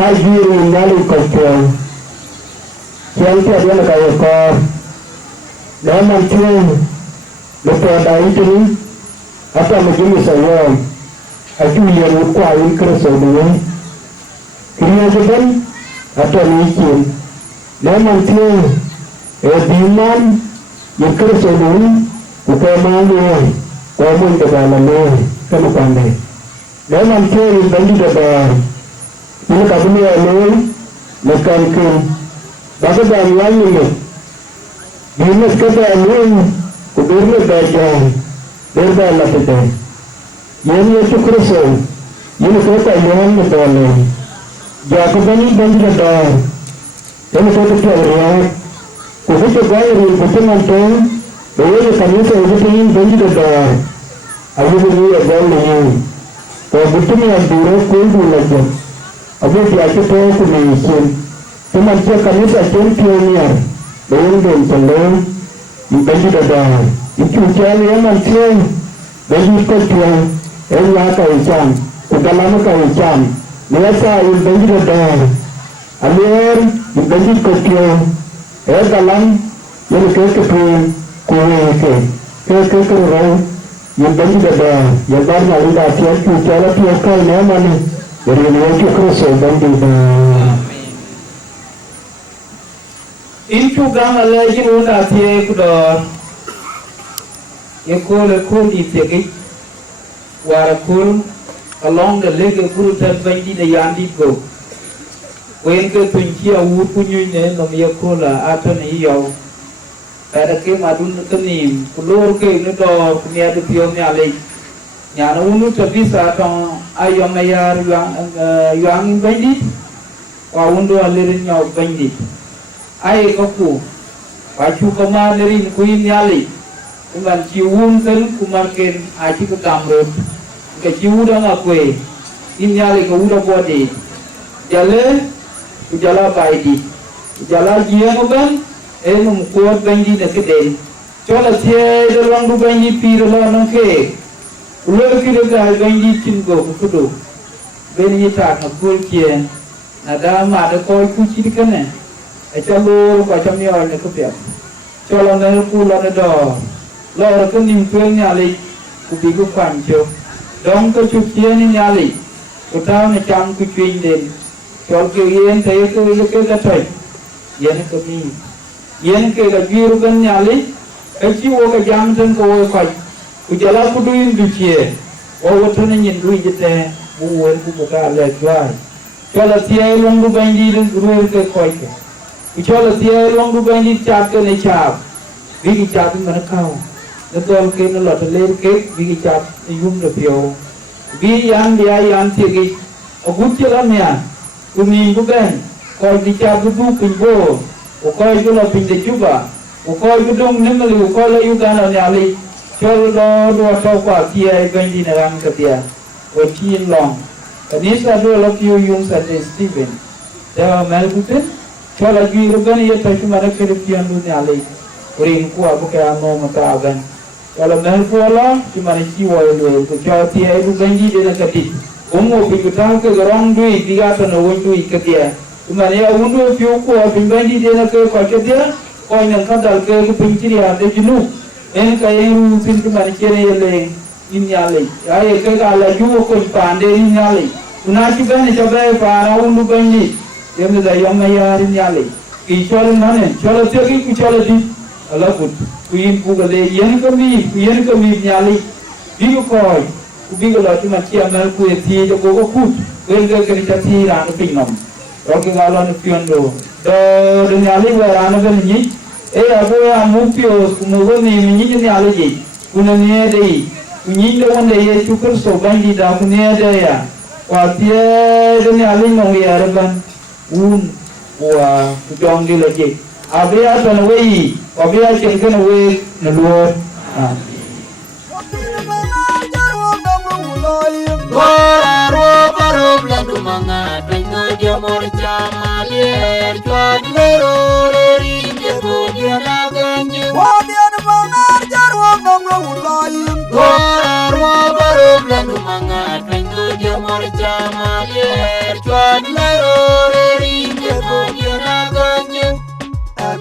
haji nyali kau yang tiada nak kaya kau dalam tiang lepas dah itu apa macam saya aku yang kuat kerja dengan kerja seban atau mungkin dalam tiang diman yang kerja dengan bukan mana kamu yang dalamnya kamu pandai dalam tiang yang bagi dapat ini kamu yang makan ke bagai dalam ini Dinas kata amun kubirna bajan berda lapita yang itu kerja ini kata yang betulnya jago bani bandi ada yang kata kerja kubu juga yang betul mantan boleh kami seorang yang bandi ada aku beri ada yang kalau betul yang dulu kubu lagi aku biasa tahu kumisin teman saya kami seorang pionir Belum belum bagi dah itu jalan yang macam bagi kerjaan yang kau jam udah lama kau jam biasa yang bagi dah alir bagi kerjaan dalam yang kerjaan kue orang yang bagi dah yang banyak dah siapa jalan tiada nama ni dari yang kerja bagi dah Intu gama lagi una tiye kudo ye kole kodi tegi wara kul along the leg kul tan bandi de yandi go wen ke tunki a wu kunyu ne no ye kola aton yo pada ke madun kenim kulur ke ne do kunia de pio ne ale nyana unu tapi sa tong ayom Mayaar yang bandi wa undu alirin nyaw bandi ai kaku pacu kemar dari kuin nyali dengan cium kan kumarken aci ke kamrut ke cium dah ngakwe in nyali ke udah bodi jale ujala baidi ujala jia ngoban mukot bandi nak keden cola tie dalam du bandi piro la nangke ulo kiro ga bandi cingo kudu beni tak ngakul kien nada ma ada koi kuci dikane Ecalo macam ni orang nak biar. Kalau nak pulang ada, lalu kan nimpuang nyali, kubi ku panco. Dong ke cucian ni nyali, kutau ni cang kucing den. Kalau kian saya tu itu ke katai, yang kami, yang ke kajiru kan nyali, eci wo ke jam sen kau kai. Kujala kuduin ducie, wo tu ni nyendu jete, buat ku buka lejuai. Kalau tiada longgu bandi ruai ke kai. Ucaplah tiada long bukan di cap ke ni cap, bigi cap mana kau, betul ke ni lot ler ke bigi cap yum lepiau, bigi yang dia yang tiga, aku cakap ni ah, kumi bukan, kau di cap tu pinbo, kau itu lah pindah cuba, kau itu dong ni meli, kau lah you kan ni ali, cakap dua tahu apa tiada bandi nerang ketia, kau cium long, ni satu lot you yung satu Steven, dah mel bukan. Kalau lagi rugan ia tak cuma ada kerjaan dunia lagi. Orang kuat bukan mau mengatakan. Kalau mereka cuma nak jiwa itu. Kalau dia itu ganji dia nak kerja. Umur pikirkan ke orang duit 300 orang duit kerja. Cuma dia umur few kuat ganji dia nak kerja. Kau yang kadal ke pencuri ada jenuh. Ini kaya yang cuma ciri yang ini lagi. Ayah kerja juga kau pandai ini lagi. Unasi kan cabai para umur ganji. Yang ada Ayom Mayaar nyali, kicau mana? Kalau tiada kicau lagi, Allah pun, kuin pukale, yang kami nyali, biru koi, biru lah cuma ciamal kuih ti, jauh kau kut, kerja kerja ti rana pinam, roki galon piondo, do nyali berana bernyi, aku amupio, kumugo ni nyali je, kuna ni ada, kunyi dah wanda ye cukur soban di dah kuni ada ya, kuatia nyali Mayaar ban. Wah, jong di lagi. Abia sana wei, abia cengken wei naluar. Wara baru belum mangat, tengok dia morca malir, cuat lero lori dia tu dia nak ganjil. chama yer chuan lero ringe go yena ganju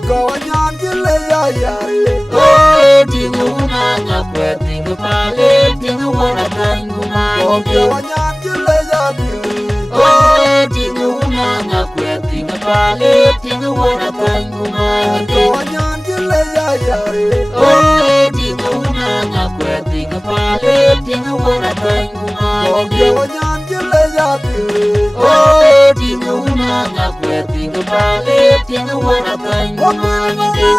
go nyan jile ya yari oh tingu na na kwe tingu pale tingu wana tangu go mangi nyan jile ya biri oh tingu na na kwe tingu pale tingu wana tangu mangi go nyan jile ya yari oh tingu na na kwe tingu pale tingu wana tangu mangi go nyan jile ya biri oh tingu na na kwe tingu pale tingu wana tangu mangi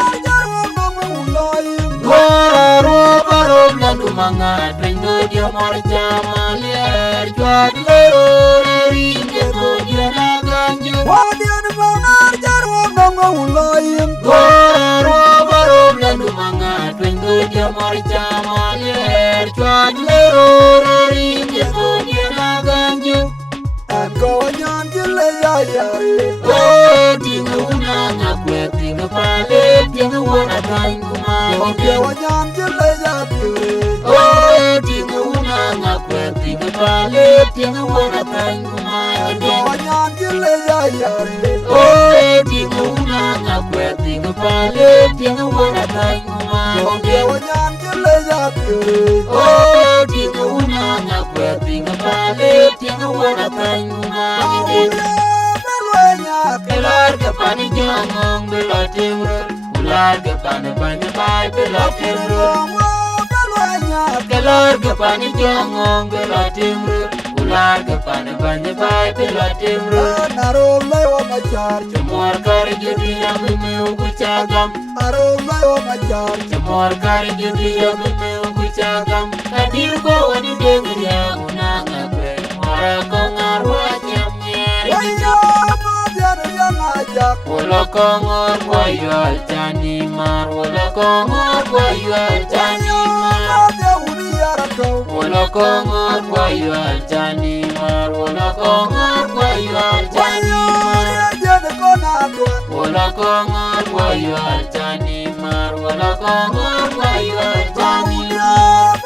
Roba landu manga Twengo dia marcha maliar Juat lero ringe go dia naganju Wadian mangar jarwong nongo uloyim Roba landu manga Twengo dia marcha maliar Juat lero ringe go dia naganju go nyan jile ya yari Oh tingu na na kwe tingu pale tingu wana tangu mangi go nyan jile ya biri oh tingu na na kwe tingu pale tingu wana tangu mangi go nyan jile ya yari oh tingu na na kwe tingu pale tingu wana tangu mangi go nyan jile ya biri oh tingu na na kwe tingu pale tingu wana tangu mangi Kelar ke pani jangong bela timur, ular ke pani pani bay bela timur. Kelar ke pani jangong bela timur, ular ke pani pani bay bela timur. Cemor kari jadi yang bimeu kucagam, cemor kari jadi yang bimeu kucagam. Kadir ko wadi dengar ya unang abe, mora ko ngarwa nyamnya. Wala kongor boyol tani mar, wala kongor boyol tani mar. Wala kongor boyol tani mar, wala kongor boyol tani mar. Wala kongor boyol tani mar, wala kongor boyol tani mar.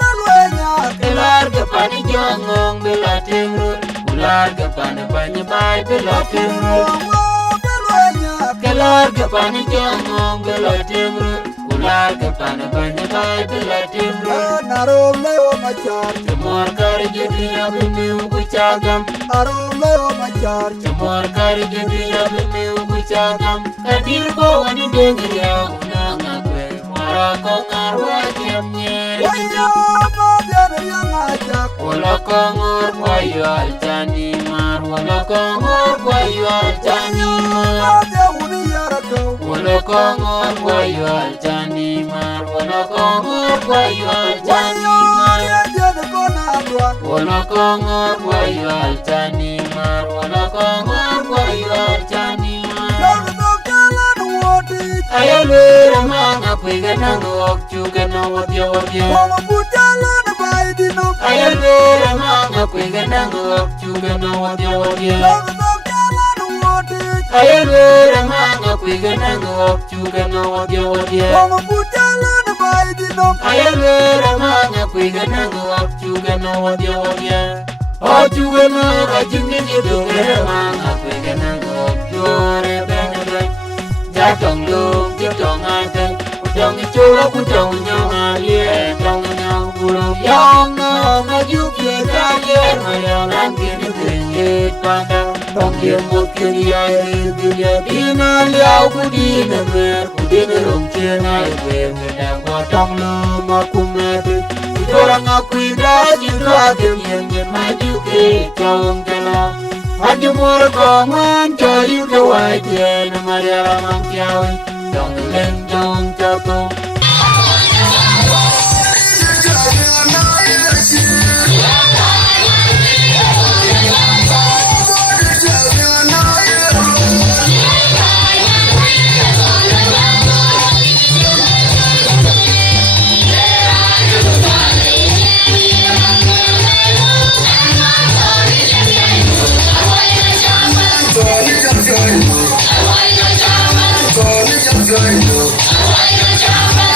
Kelar ke pani jangong bela timur, ular ke pani pani bay bela timur. Kelar ke pani jangong bela timur, ular ke pani pani bay bela timur. Cemor kari jadi yang bimeu kucagam, cemor kari jadi yang bimeu kucagam. Kadir ko wani dengar ya unang abe, mora ko ngarwa nyamnya. Wala kongor boyol tani mar, wala kongor boyol tani mar. Wala kongor boyol tani mar, wala kongor boyol tani mar. Wala kongor boyol tani mar, wala kongor boyol tani mar. Ayolwera manga pwiga nango okchuga no wadya wadya. Ayolwera manga pwiga nango okchuga no wadya wadya. Ayolwera manga pwiga nango okchuga no wadya wadya. Ayolwera manga pwiga nango okchuga no wadya wadya. Okchuga no rajungi nidore manga pwiga nango okchuga benebe. Atong lung tong ate, tong chula tong nyong alie, tong nyong bulu yang no maju kita ye, mayang angin tinggi pada, tong ye mungkin ye dia dina liau kudina mer, kudina rong cina ye, ngedang watong lung aku mati, orang aku indah juga yang maju kita tong jalan. Aju mur kongan cayu kawai tiada Mayaar mang kiawi dong leng dong capo. Go,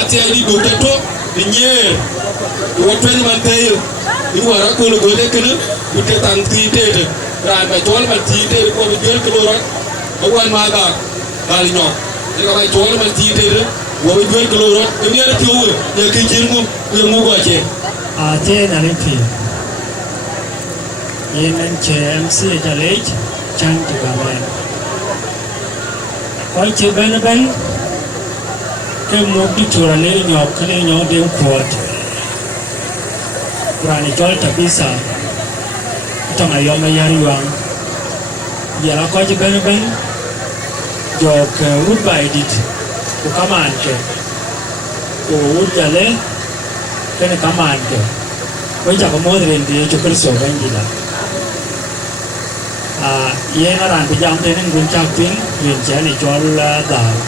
ati ali go tato nye wo twen man tayo ni wara ko lo go de kana ute tan ti te ra ba tol ma ti te ko be jël ko ro o wan ma ga bal ño ni ko bay tol ma ti te wo be jël ko ro ni ra ti wo ya ke jël mo go che a te na ni pi yenen che MC jalej chan ti ga men ko che ben ke mo di tura le Nyok le Nyok Deng kuot rani jol tabisa Atong Ayom Mayaar yuang ya la ko je ben jok wood by dit ko kaman ke ko wood jale kene kaman ke ko ja ko modren de jo kerso ben dila ye na ran bijam de nen gun chak pin yen jani jol dal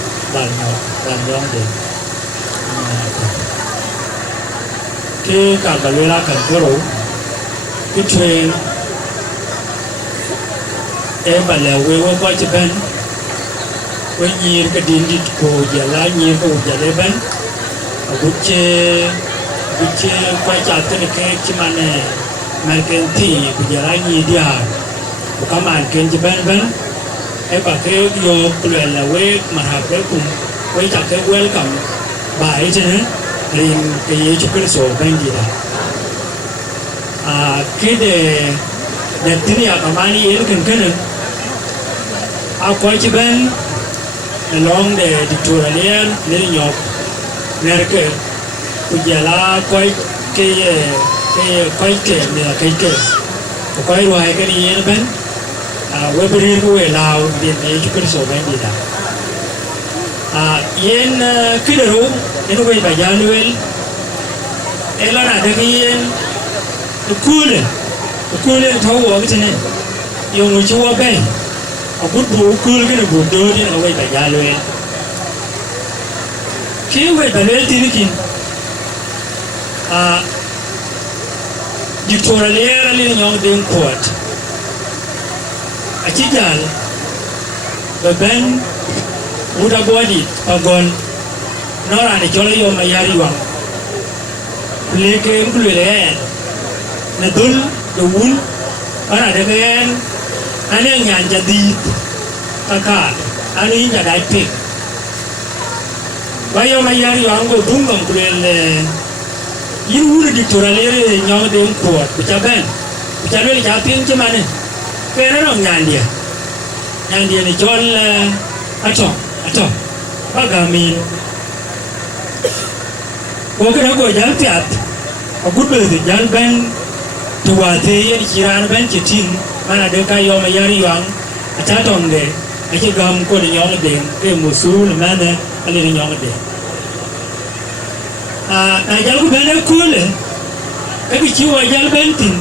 Nyok Deng ke ka galera kan koro ke train e bale we ko ci ben we nyir ka dindit ko jala nyir ko jale ben bucce ko cha tene ke ci mane merken ti ko jala nyi dia ko kaman ken ci ben e ba ke yo kulela we marhabe kum we cha ke welcome ba e tene rin ke ye ci so ben dira ke de tini ya kamani ye kan kana ko ci ben long de dictatorial le Nyok nerke ku jala ko ke ne ke ko ro ay ke ni ben we bari ko we law de ye ci so ben dira yen kidero eno we ba januel ela na de yen kule tawo gitene yo mu ci wo be a gudbu kule gene bu do ni we ba januel ki we ba le tirikin dictatorial le Nyok Deng court a ci jal ba ben uda body pagon nora ni jolo yo Mayaar yuang leke mkulele na dul do wul ana de gen ane nyanja di kaka ani nya dai pik bayo Mayaar yuang go dungam kulele yin wul dictatorial Nyok Deng court bicaben bicabel japin cemane kena no nyandia ni jol Atong bagamin ko kana ko jal piat a gudbe jal ben tuwate yen kiran ben chitin mana de ka yo Mayaar yuang Atong de ake gam ko ni Nyok Deng e musul mana ali ni Nyok Deng na jal ko ben kule e bi ci wa jal ben tin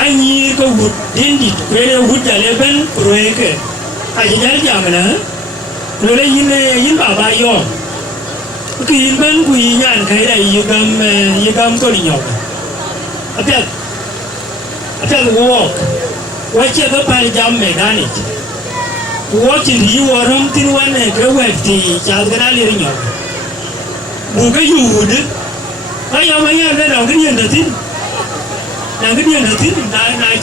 anyi ko wud dindit ko le wud jale ben roeke aji jal jamana lole yin baba yo ki yin ben ku yin kai da yigam ko ni Nyok atel walk wa che ba pa jam me gani walk in you warum tin wan ke wekti cha gana le Nyok bu ga yud ayo Mayaar da ga yin da tin na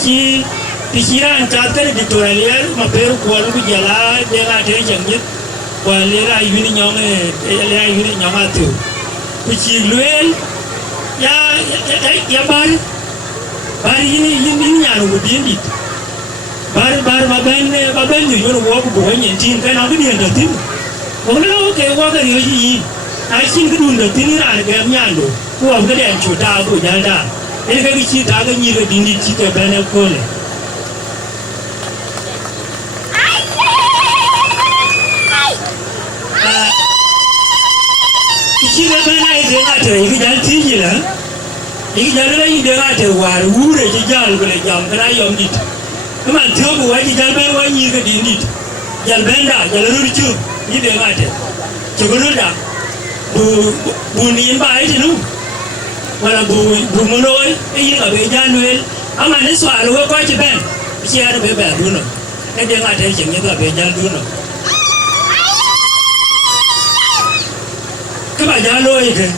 ki pikiran chatar dictatorial maperu kualu jala dega te jangit kualera yuni Nyok atu pikirluel ya bar ini nyanu budindi bar baben yo wo bu nyentin kana bi ndo tin wala ke wa ga yo yi ai kin gudu ndo tin ra ga nyando ko ga den chuta bu jalda ele ga ki ta ga nyi ga dindi ki ke bene kole Kira bana ide ngate iki jal tiji la iki jal la ide ngate war wure ji jal gole jam kana yom dit kuma tiobu wa ji jal ben wa nyi ga di dit jal benda jal rurchu ide ngate chogolunda bu ni ba ide nu wala bu monoi e yi ga be januel ama ne so alo ko ji ben chi ya be be du no e de ngate ji nyi ga be jal du no các bạn nhớ lôi kìa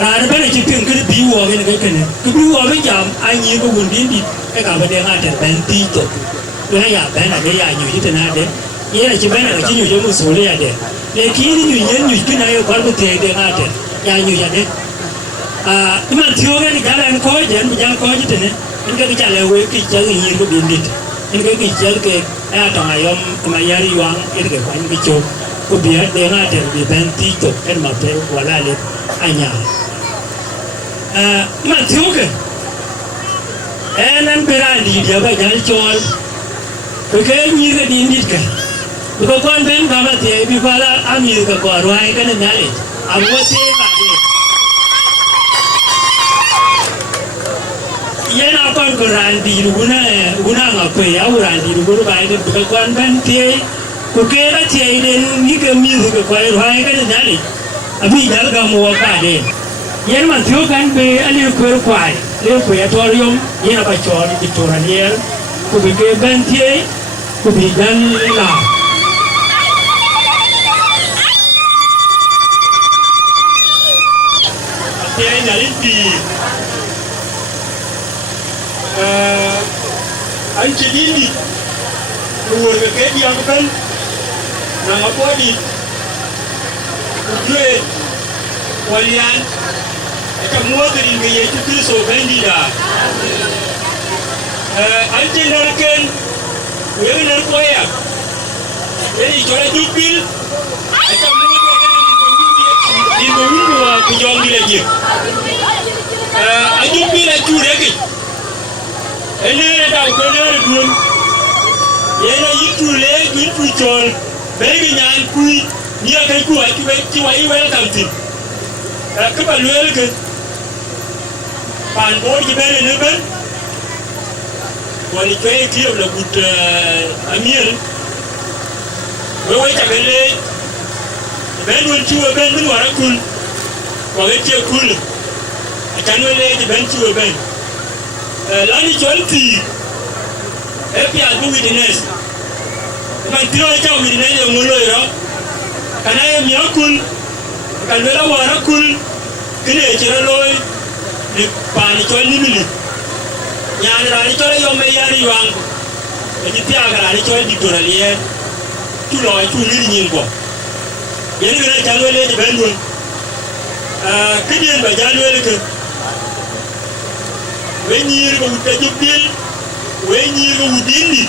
nó bên này chỉ tiền cái bí hòa cái này cái bí hòa với giảm anh như có nguồn biến đi cái cả bên đây hai tiền bên tí tổ tôi hay giả bên này cái giả nhiều như thế nào đấy nghĩa là chỉ bên này chỉ nhiều cho một số này đấy để khi nhiều nhân nhiều cái này có một tiền để hai tiền giả nhiều vậy đấy nhưng mà thiếu cái này là anh coi để anh bây coi chứ thế này anh cái trả lời với cái chơi nhiều có biến đi anh cái chơi cái Atong Ayom Mayaar Yuang cái quan cái chỗ có biết để hai tiền bị bên tí tổ cái mà phải qua lại anh nhà mà thiếu cái anh berani dia bagai jual cái như cái đi cái bukan quan bên cả mà thì bị qua là Amir cái qua rồi cái này này abo thế mà ये ना कौन को रांडी रुगुना ngapai au रांडी रुगुना बाई ने bukan quan bên thì को के ना चाहिए ni के mi के qua rồi cái này này अभी जल का मुआ का दे ये ना thiếu kan be ali ko kwai le ko yatorium ye na ba chori victorian ko be ke ben tie ko be dan la te na limpi an chidini ko ke yang kan na ngapodi ko walian ita muwadirin ga yake kristo bandida an ce narken wani narkoya yana ikora dubbil ita muwadirin ga wunduwa ku jongi lagi a dubbil a ture gi ene da ko ne dun yana yitule guntu jol begi nyan kui ni akai ku a ki wa i welcome tin các bạn lưu ý bàn bố chỉ bên này bên còn cái kia là một Amir với chả bên đây bên luôn chua bên bên ngoài kul còn cái kia kul chẳng nuôi đây thì bên chua bên lani chọn thì FPI cũng witness bạn tiêu cho witness là muốn lời đó cái này em nhớ kul cái này là hòa kul cái này chỉ là lôi để bàn cho anh đi nhà này cho anh Mayaar Yuang cái gì à cái cho anh điตัวnày chú lòi chú lý nhìn qua vậy nên cái này lên thì bên luôn cái điện bài giá lên cái với nhiều cái cái giúp điện với nhiều cái điện đi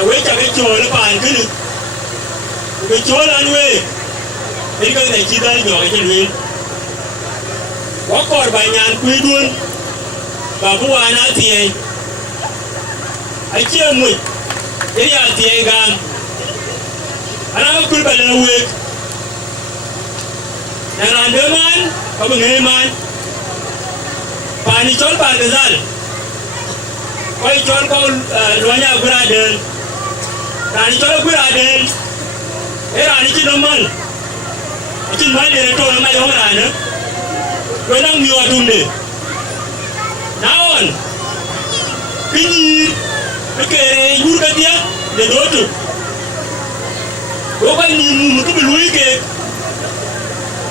với cả cái chỗ là bàn cái được cái chỗ là anh về cái này chỉ ra nhỏ cái chuyện có còn bài nhàn quý luôn và bố anh á thì anh chưa mùi cái nhà thì anh gan anh á quý bài là việc nhà làm đứa man có một người man và đi chọn bài thời gian quay chọn con loa nhà quý ra đơn là đi chọn quý ra đơn thế là đi chứ đâu man chứ nói để tôi làm ai không làm nữa tôi đang nhiều đùm đi nào anh cái gì cái nhur cái gì để đối tượng tôi phải nhìn một cái bị lùi kì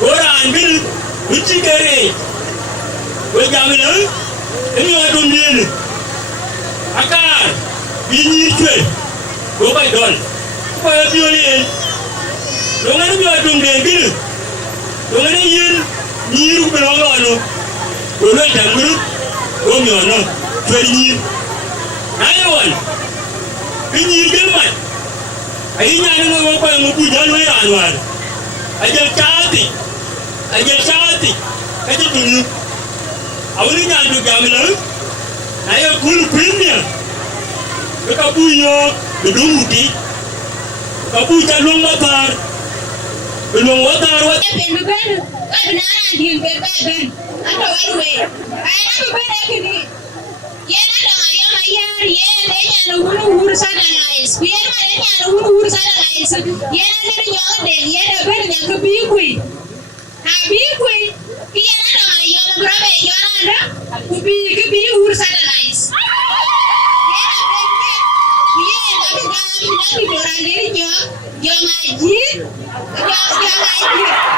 tôi là anh biết biết gì cái này tôi làm nữa cái nhiều đùm đi nữa akar bị nhir chuyện tôi phải đòn tôi phải nhiều đi tôi nghe nhiều đùm đi cái nữa tôi nghe yên nhiều cái đó rồi nó tôi nói thằng cứ tôi nhỏ nó chơi nhiều này rồi cái nhiều cái mặt ấy nhà nó có phải một buổi chơi với anh rồi anh chơi chát thì cái chút đừng ông ấy nhà được làm lớn này là cool premium cái cà bui yo được đúng một tí cà bui cha luôn quá tar belum watar wat ben ben ben ben ben apa wae ai ben ekini yena da Ayom Mayaar yena nya no huru sada lais yena nya no huru sada lais yena ne Nyok Deng yena ben nya ke bikui ha bikui yena da Ayom brabe yona da ku bi ke bi huru sada lais yena ben yena da orang dari Nyok yo ngaji yo ngaji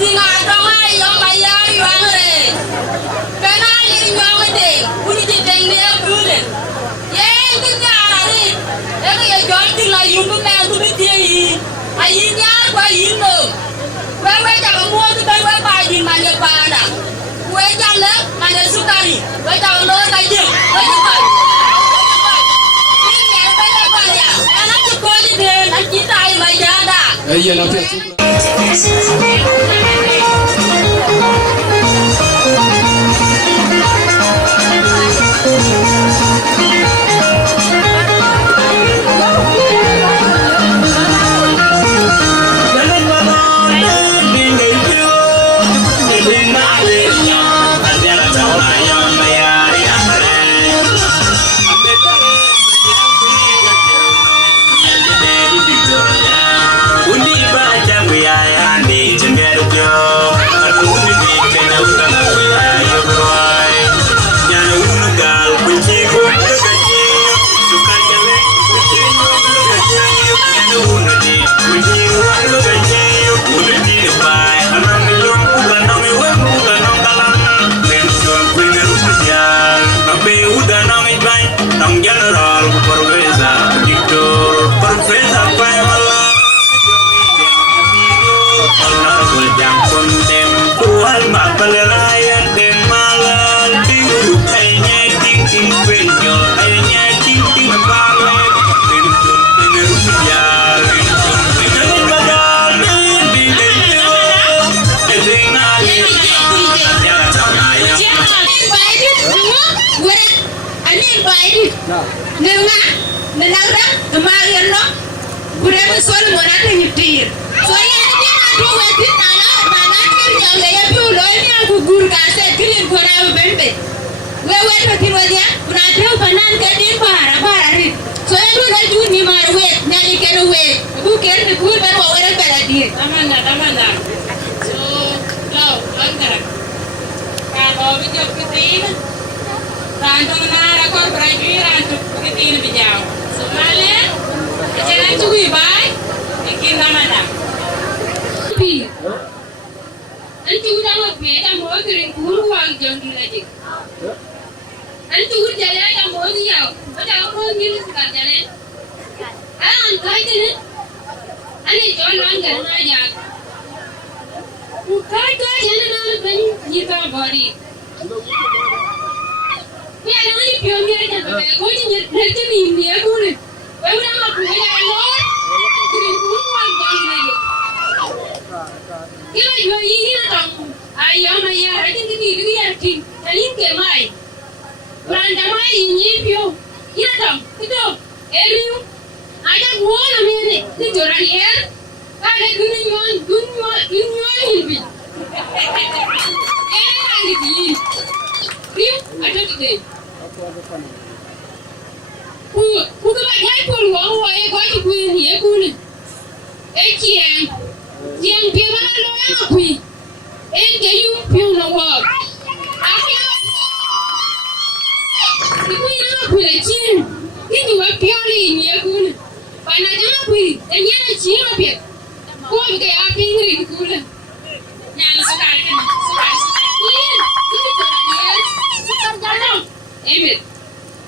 tinga Atong Ayom Mayaar yuangre. Penali nyong Deng, uni Deng ne kule. Ye kinjari, ye jom tinga yumbu me tu ti. Ayin yar kwa yino. Wewe jaga muatu kai wewe bayi mane pada. Wewe jaga mane sukari. Wewe jaga lo kaje. Wewe jaga. Ini apa ya? Anak sekolah ni nak kita ay mayada. Iya nanti. Nenga, nenara, kemarin no, budak besar monate nyetir. Soalnya dia ada wetin nana kerja gaya pulau ini aku guru kaset kilin kora bembe. Wewet wetin wadia, bunate upanan kedin para. Soalnya tu dah juni mar wet, nani kena wet. Bukan bukan bawa orang beradi. Tamanda. So, lau, langgar. Kalau video kitin. Rantong nara kor berajui rantuk kitin bijau. Soalnya, jangan curi baik, bikin namanya. Tapi, nanti udah mau beda mau kering uang jangan lagi. Nanti udah jalan yang mau dia, udah orang gini sekarang jalan. Angkai ni, ane jual anggar aja. Angkai jalan orang pun nyita body. Ya, nanti pionir kan, kau ni nanti ni India pun. Kau dah mau punya orang, kering uang jangan lagi. Kita jual ini Atong Ayom Mayaar, ada ni dia tin, talin kemai. Beranda mai ini pio, ini Atong, itu, Ayom, ada gua namanya ni joran ya, ada gunungan ini. Lagi ni, pio, ada tu. Ku các bạn thấy con của ông ấy có chỉ quyền thì cô này, ấy chiang phía mà nó nói quỳ, em cái dung phiêu nó vào, cái quỳ nó quỳ là chiên, cái gì vậy phiêu đi nhỉ cô này, bạn nào chẳng quỳ, em nhớ là chiên là biệt, cô bị cái áp pin người cô này, nhà nó sẽ đại cái này, chiên, cái gì vậy, Emit,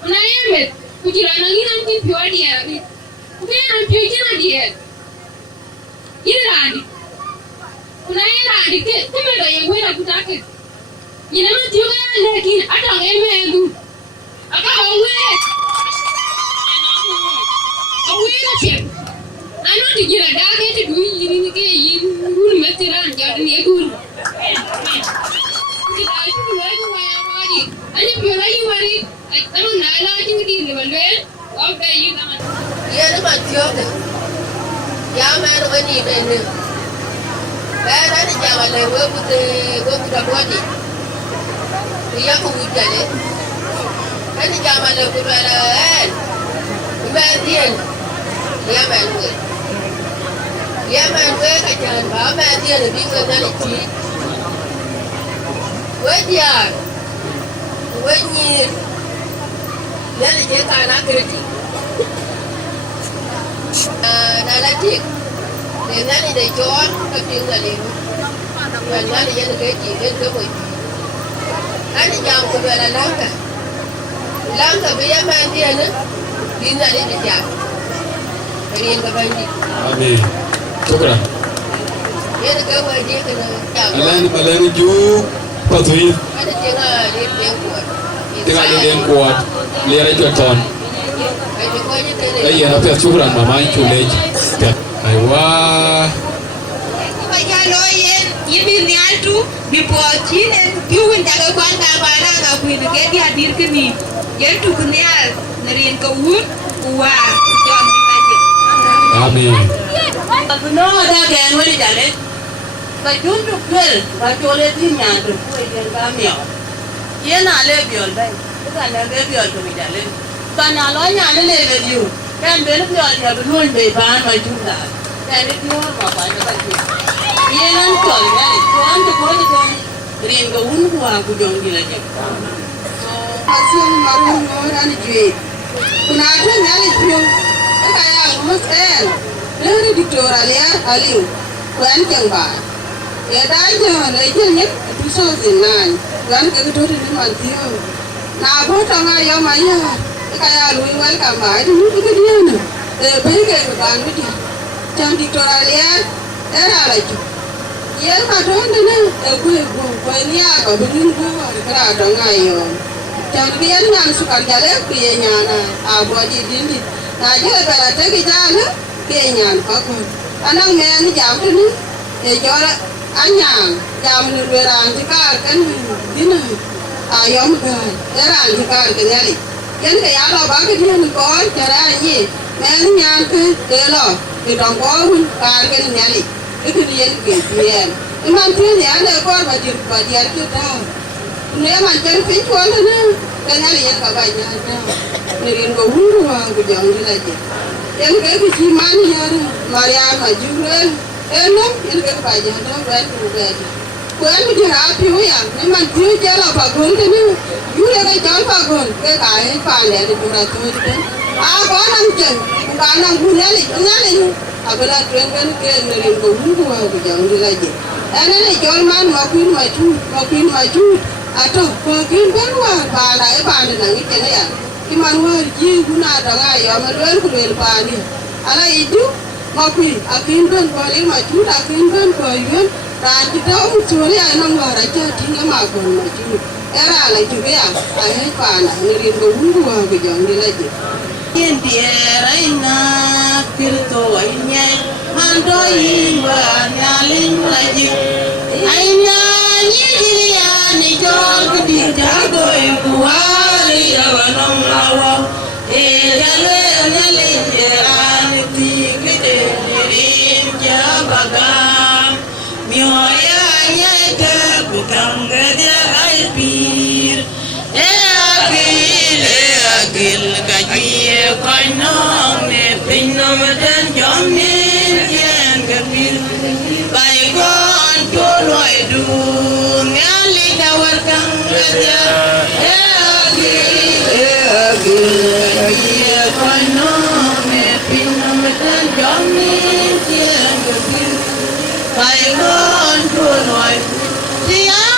mana Emit? Kujiran lagi nanti pure dia, mungkin nanti pure dia. Ini lagi, mana lagi ke? Tapi dah yang gue nak putar ke? Ini mana juga lagi? Ada Emit tu, apa awet? Awet apa? Anu digira dah ke tu ini ke ini guru mesti orang jadi ni guru. Kita itu dua itu macam mana? Ani pure lagi mari. Taman nala cing di level, apa yang taman? Iya tu macam tu. Ya mana orang ni mana? Saya ni jangan lewe buta buat ni. Iya aku buat ni. Saya jangan lewe buta lah. Buat dia. Iya mana? Iya mana? Kajian apa dia lebih mana ni? Buat dia. Buat ni. Jadi kita nak kerja. Nak latih. Dengan ini dah jual, tapi tinggal ini. When I get a gate, you get away. I did jump to where I Lanka. Lanka be a man, dear. Dinner in the jam. In the bandit. Amen. Shukran. Get a go where you can Alan Malani Ju Patui. I think I did them for. Tinggal di dalam kuat. Lihat itu ton. Ayah nak shukran mama itu lagi. Aywa. Kaya loyen yibi nialtu bipochi ne piun jaga kwan ka bana ka kuwi ke dia dir kini yentu kunial nerin ko wut wa jon dimaje Amin. No da ke wani dale ba jundu pel ba tole tin nya to ko yen ga mio yena le biol bai ka na le biol to mi dale ba na lo nya le le yu kan be le biol ya be luôn be ba ma junda kan le no ma ba na ba ju yenan to ya le ko an to ko ni ko rin ga un ko ku jong di la je so asun maru no ran ju kuna ta nya le ju ka ya mo sen le dictora le aliu ko an jang ba ya da jo le je ni tu so sin nan kan ka to ni man ti na bo ta nga yo ma ya ka ya lu wal ka ma ni ku ke dia na be ke ka an bi jang dictora le era la ju ye ma to ne ku ko ni ya ko bi ni ku ka to nga yo jang bi an nan su kan jale ku ye nya na a bo di din di na je ba la te ki ja na ke nya ko ko anang me ni jam ni e jo la anyang jam ni le ran ti ka kan din ayom ga ran ti ka ke ni yen ke ya lo ba ke ni ko ja ra ni me ni nya ke lo ki dong ko hun ka ke ni ni ke ni yen ke yen man ti ni ane ko ba ti tu ta ne man chen fi ko le ne ke ni yen ka ba nya ta ni ren ko hu wa ku jong ni la je yen ke ki man ya Maria ma ju eno yen ke ba nya ta ba tu ba ko en di ha pi ya ni man ti je la ba gon ke ni yu le ke jol ba gon ke ka e pa le di ra tu de a ko nan chen ka nan hu ne li na le abala tren kan ke ne ren ko hu wa ku jong ni la je ene ne jol man ma kuin ma tu ato ko kin ben wa ba la e ba ni na ni ke ne ya ki man wa ji ku na da ga yo ma le ku le pa ni ala idu ma kuin akin ben ko le ma tu akin ben ko yun ran ti do mu tu ya na wa ra cha ti na ma ko ma tu era la tu ya a he pa na ni rin ko hu wa ku jong ni la je yen di era ina kirto ainya mando iwa nyalin la je ainya ni ya ni jol ku di ja go e ku wa ri ya wa nom la wa e ya le na le je an ti ke de rin ja bagam mi ho ya nya ke ku kam ga de ai pir e agil ka ji ko no me pin no me den jom ni yen ga pir bai gon to loi du ngali da war kam ga de e agil ka ji ko no me pin no me den jom ni yen ga pir bai gon to loi du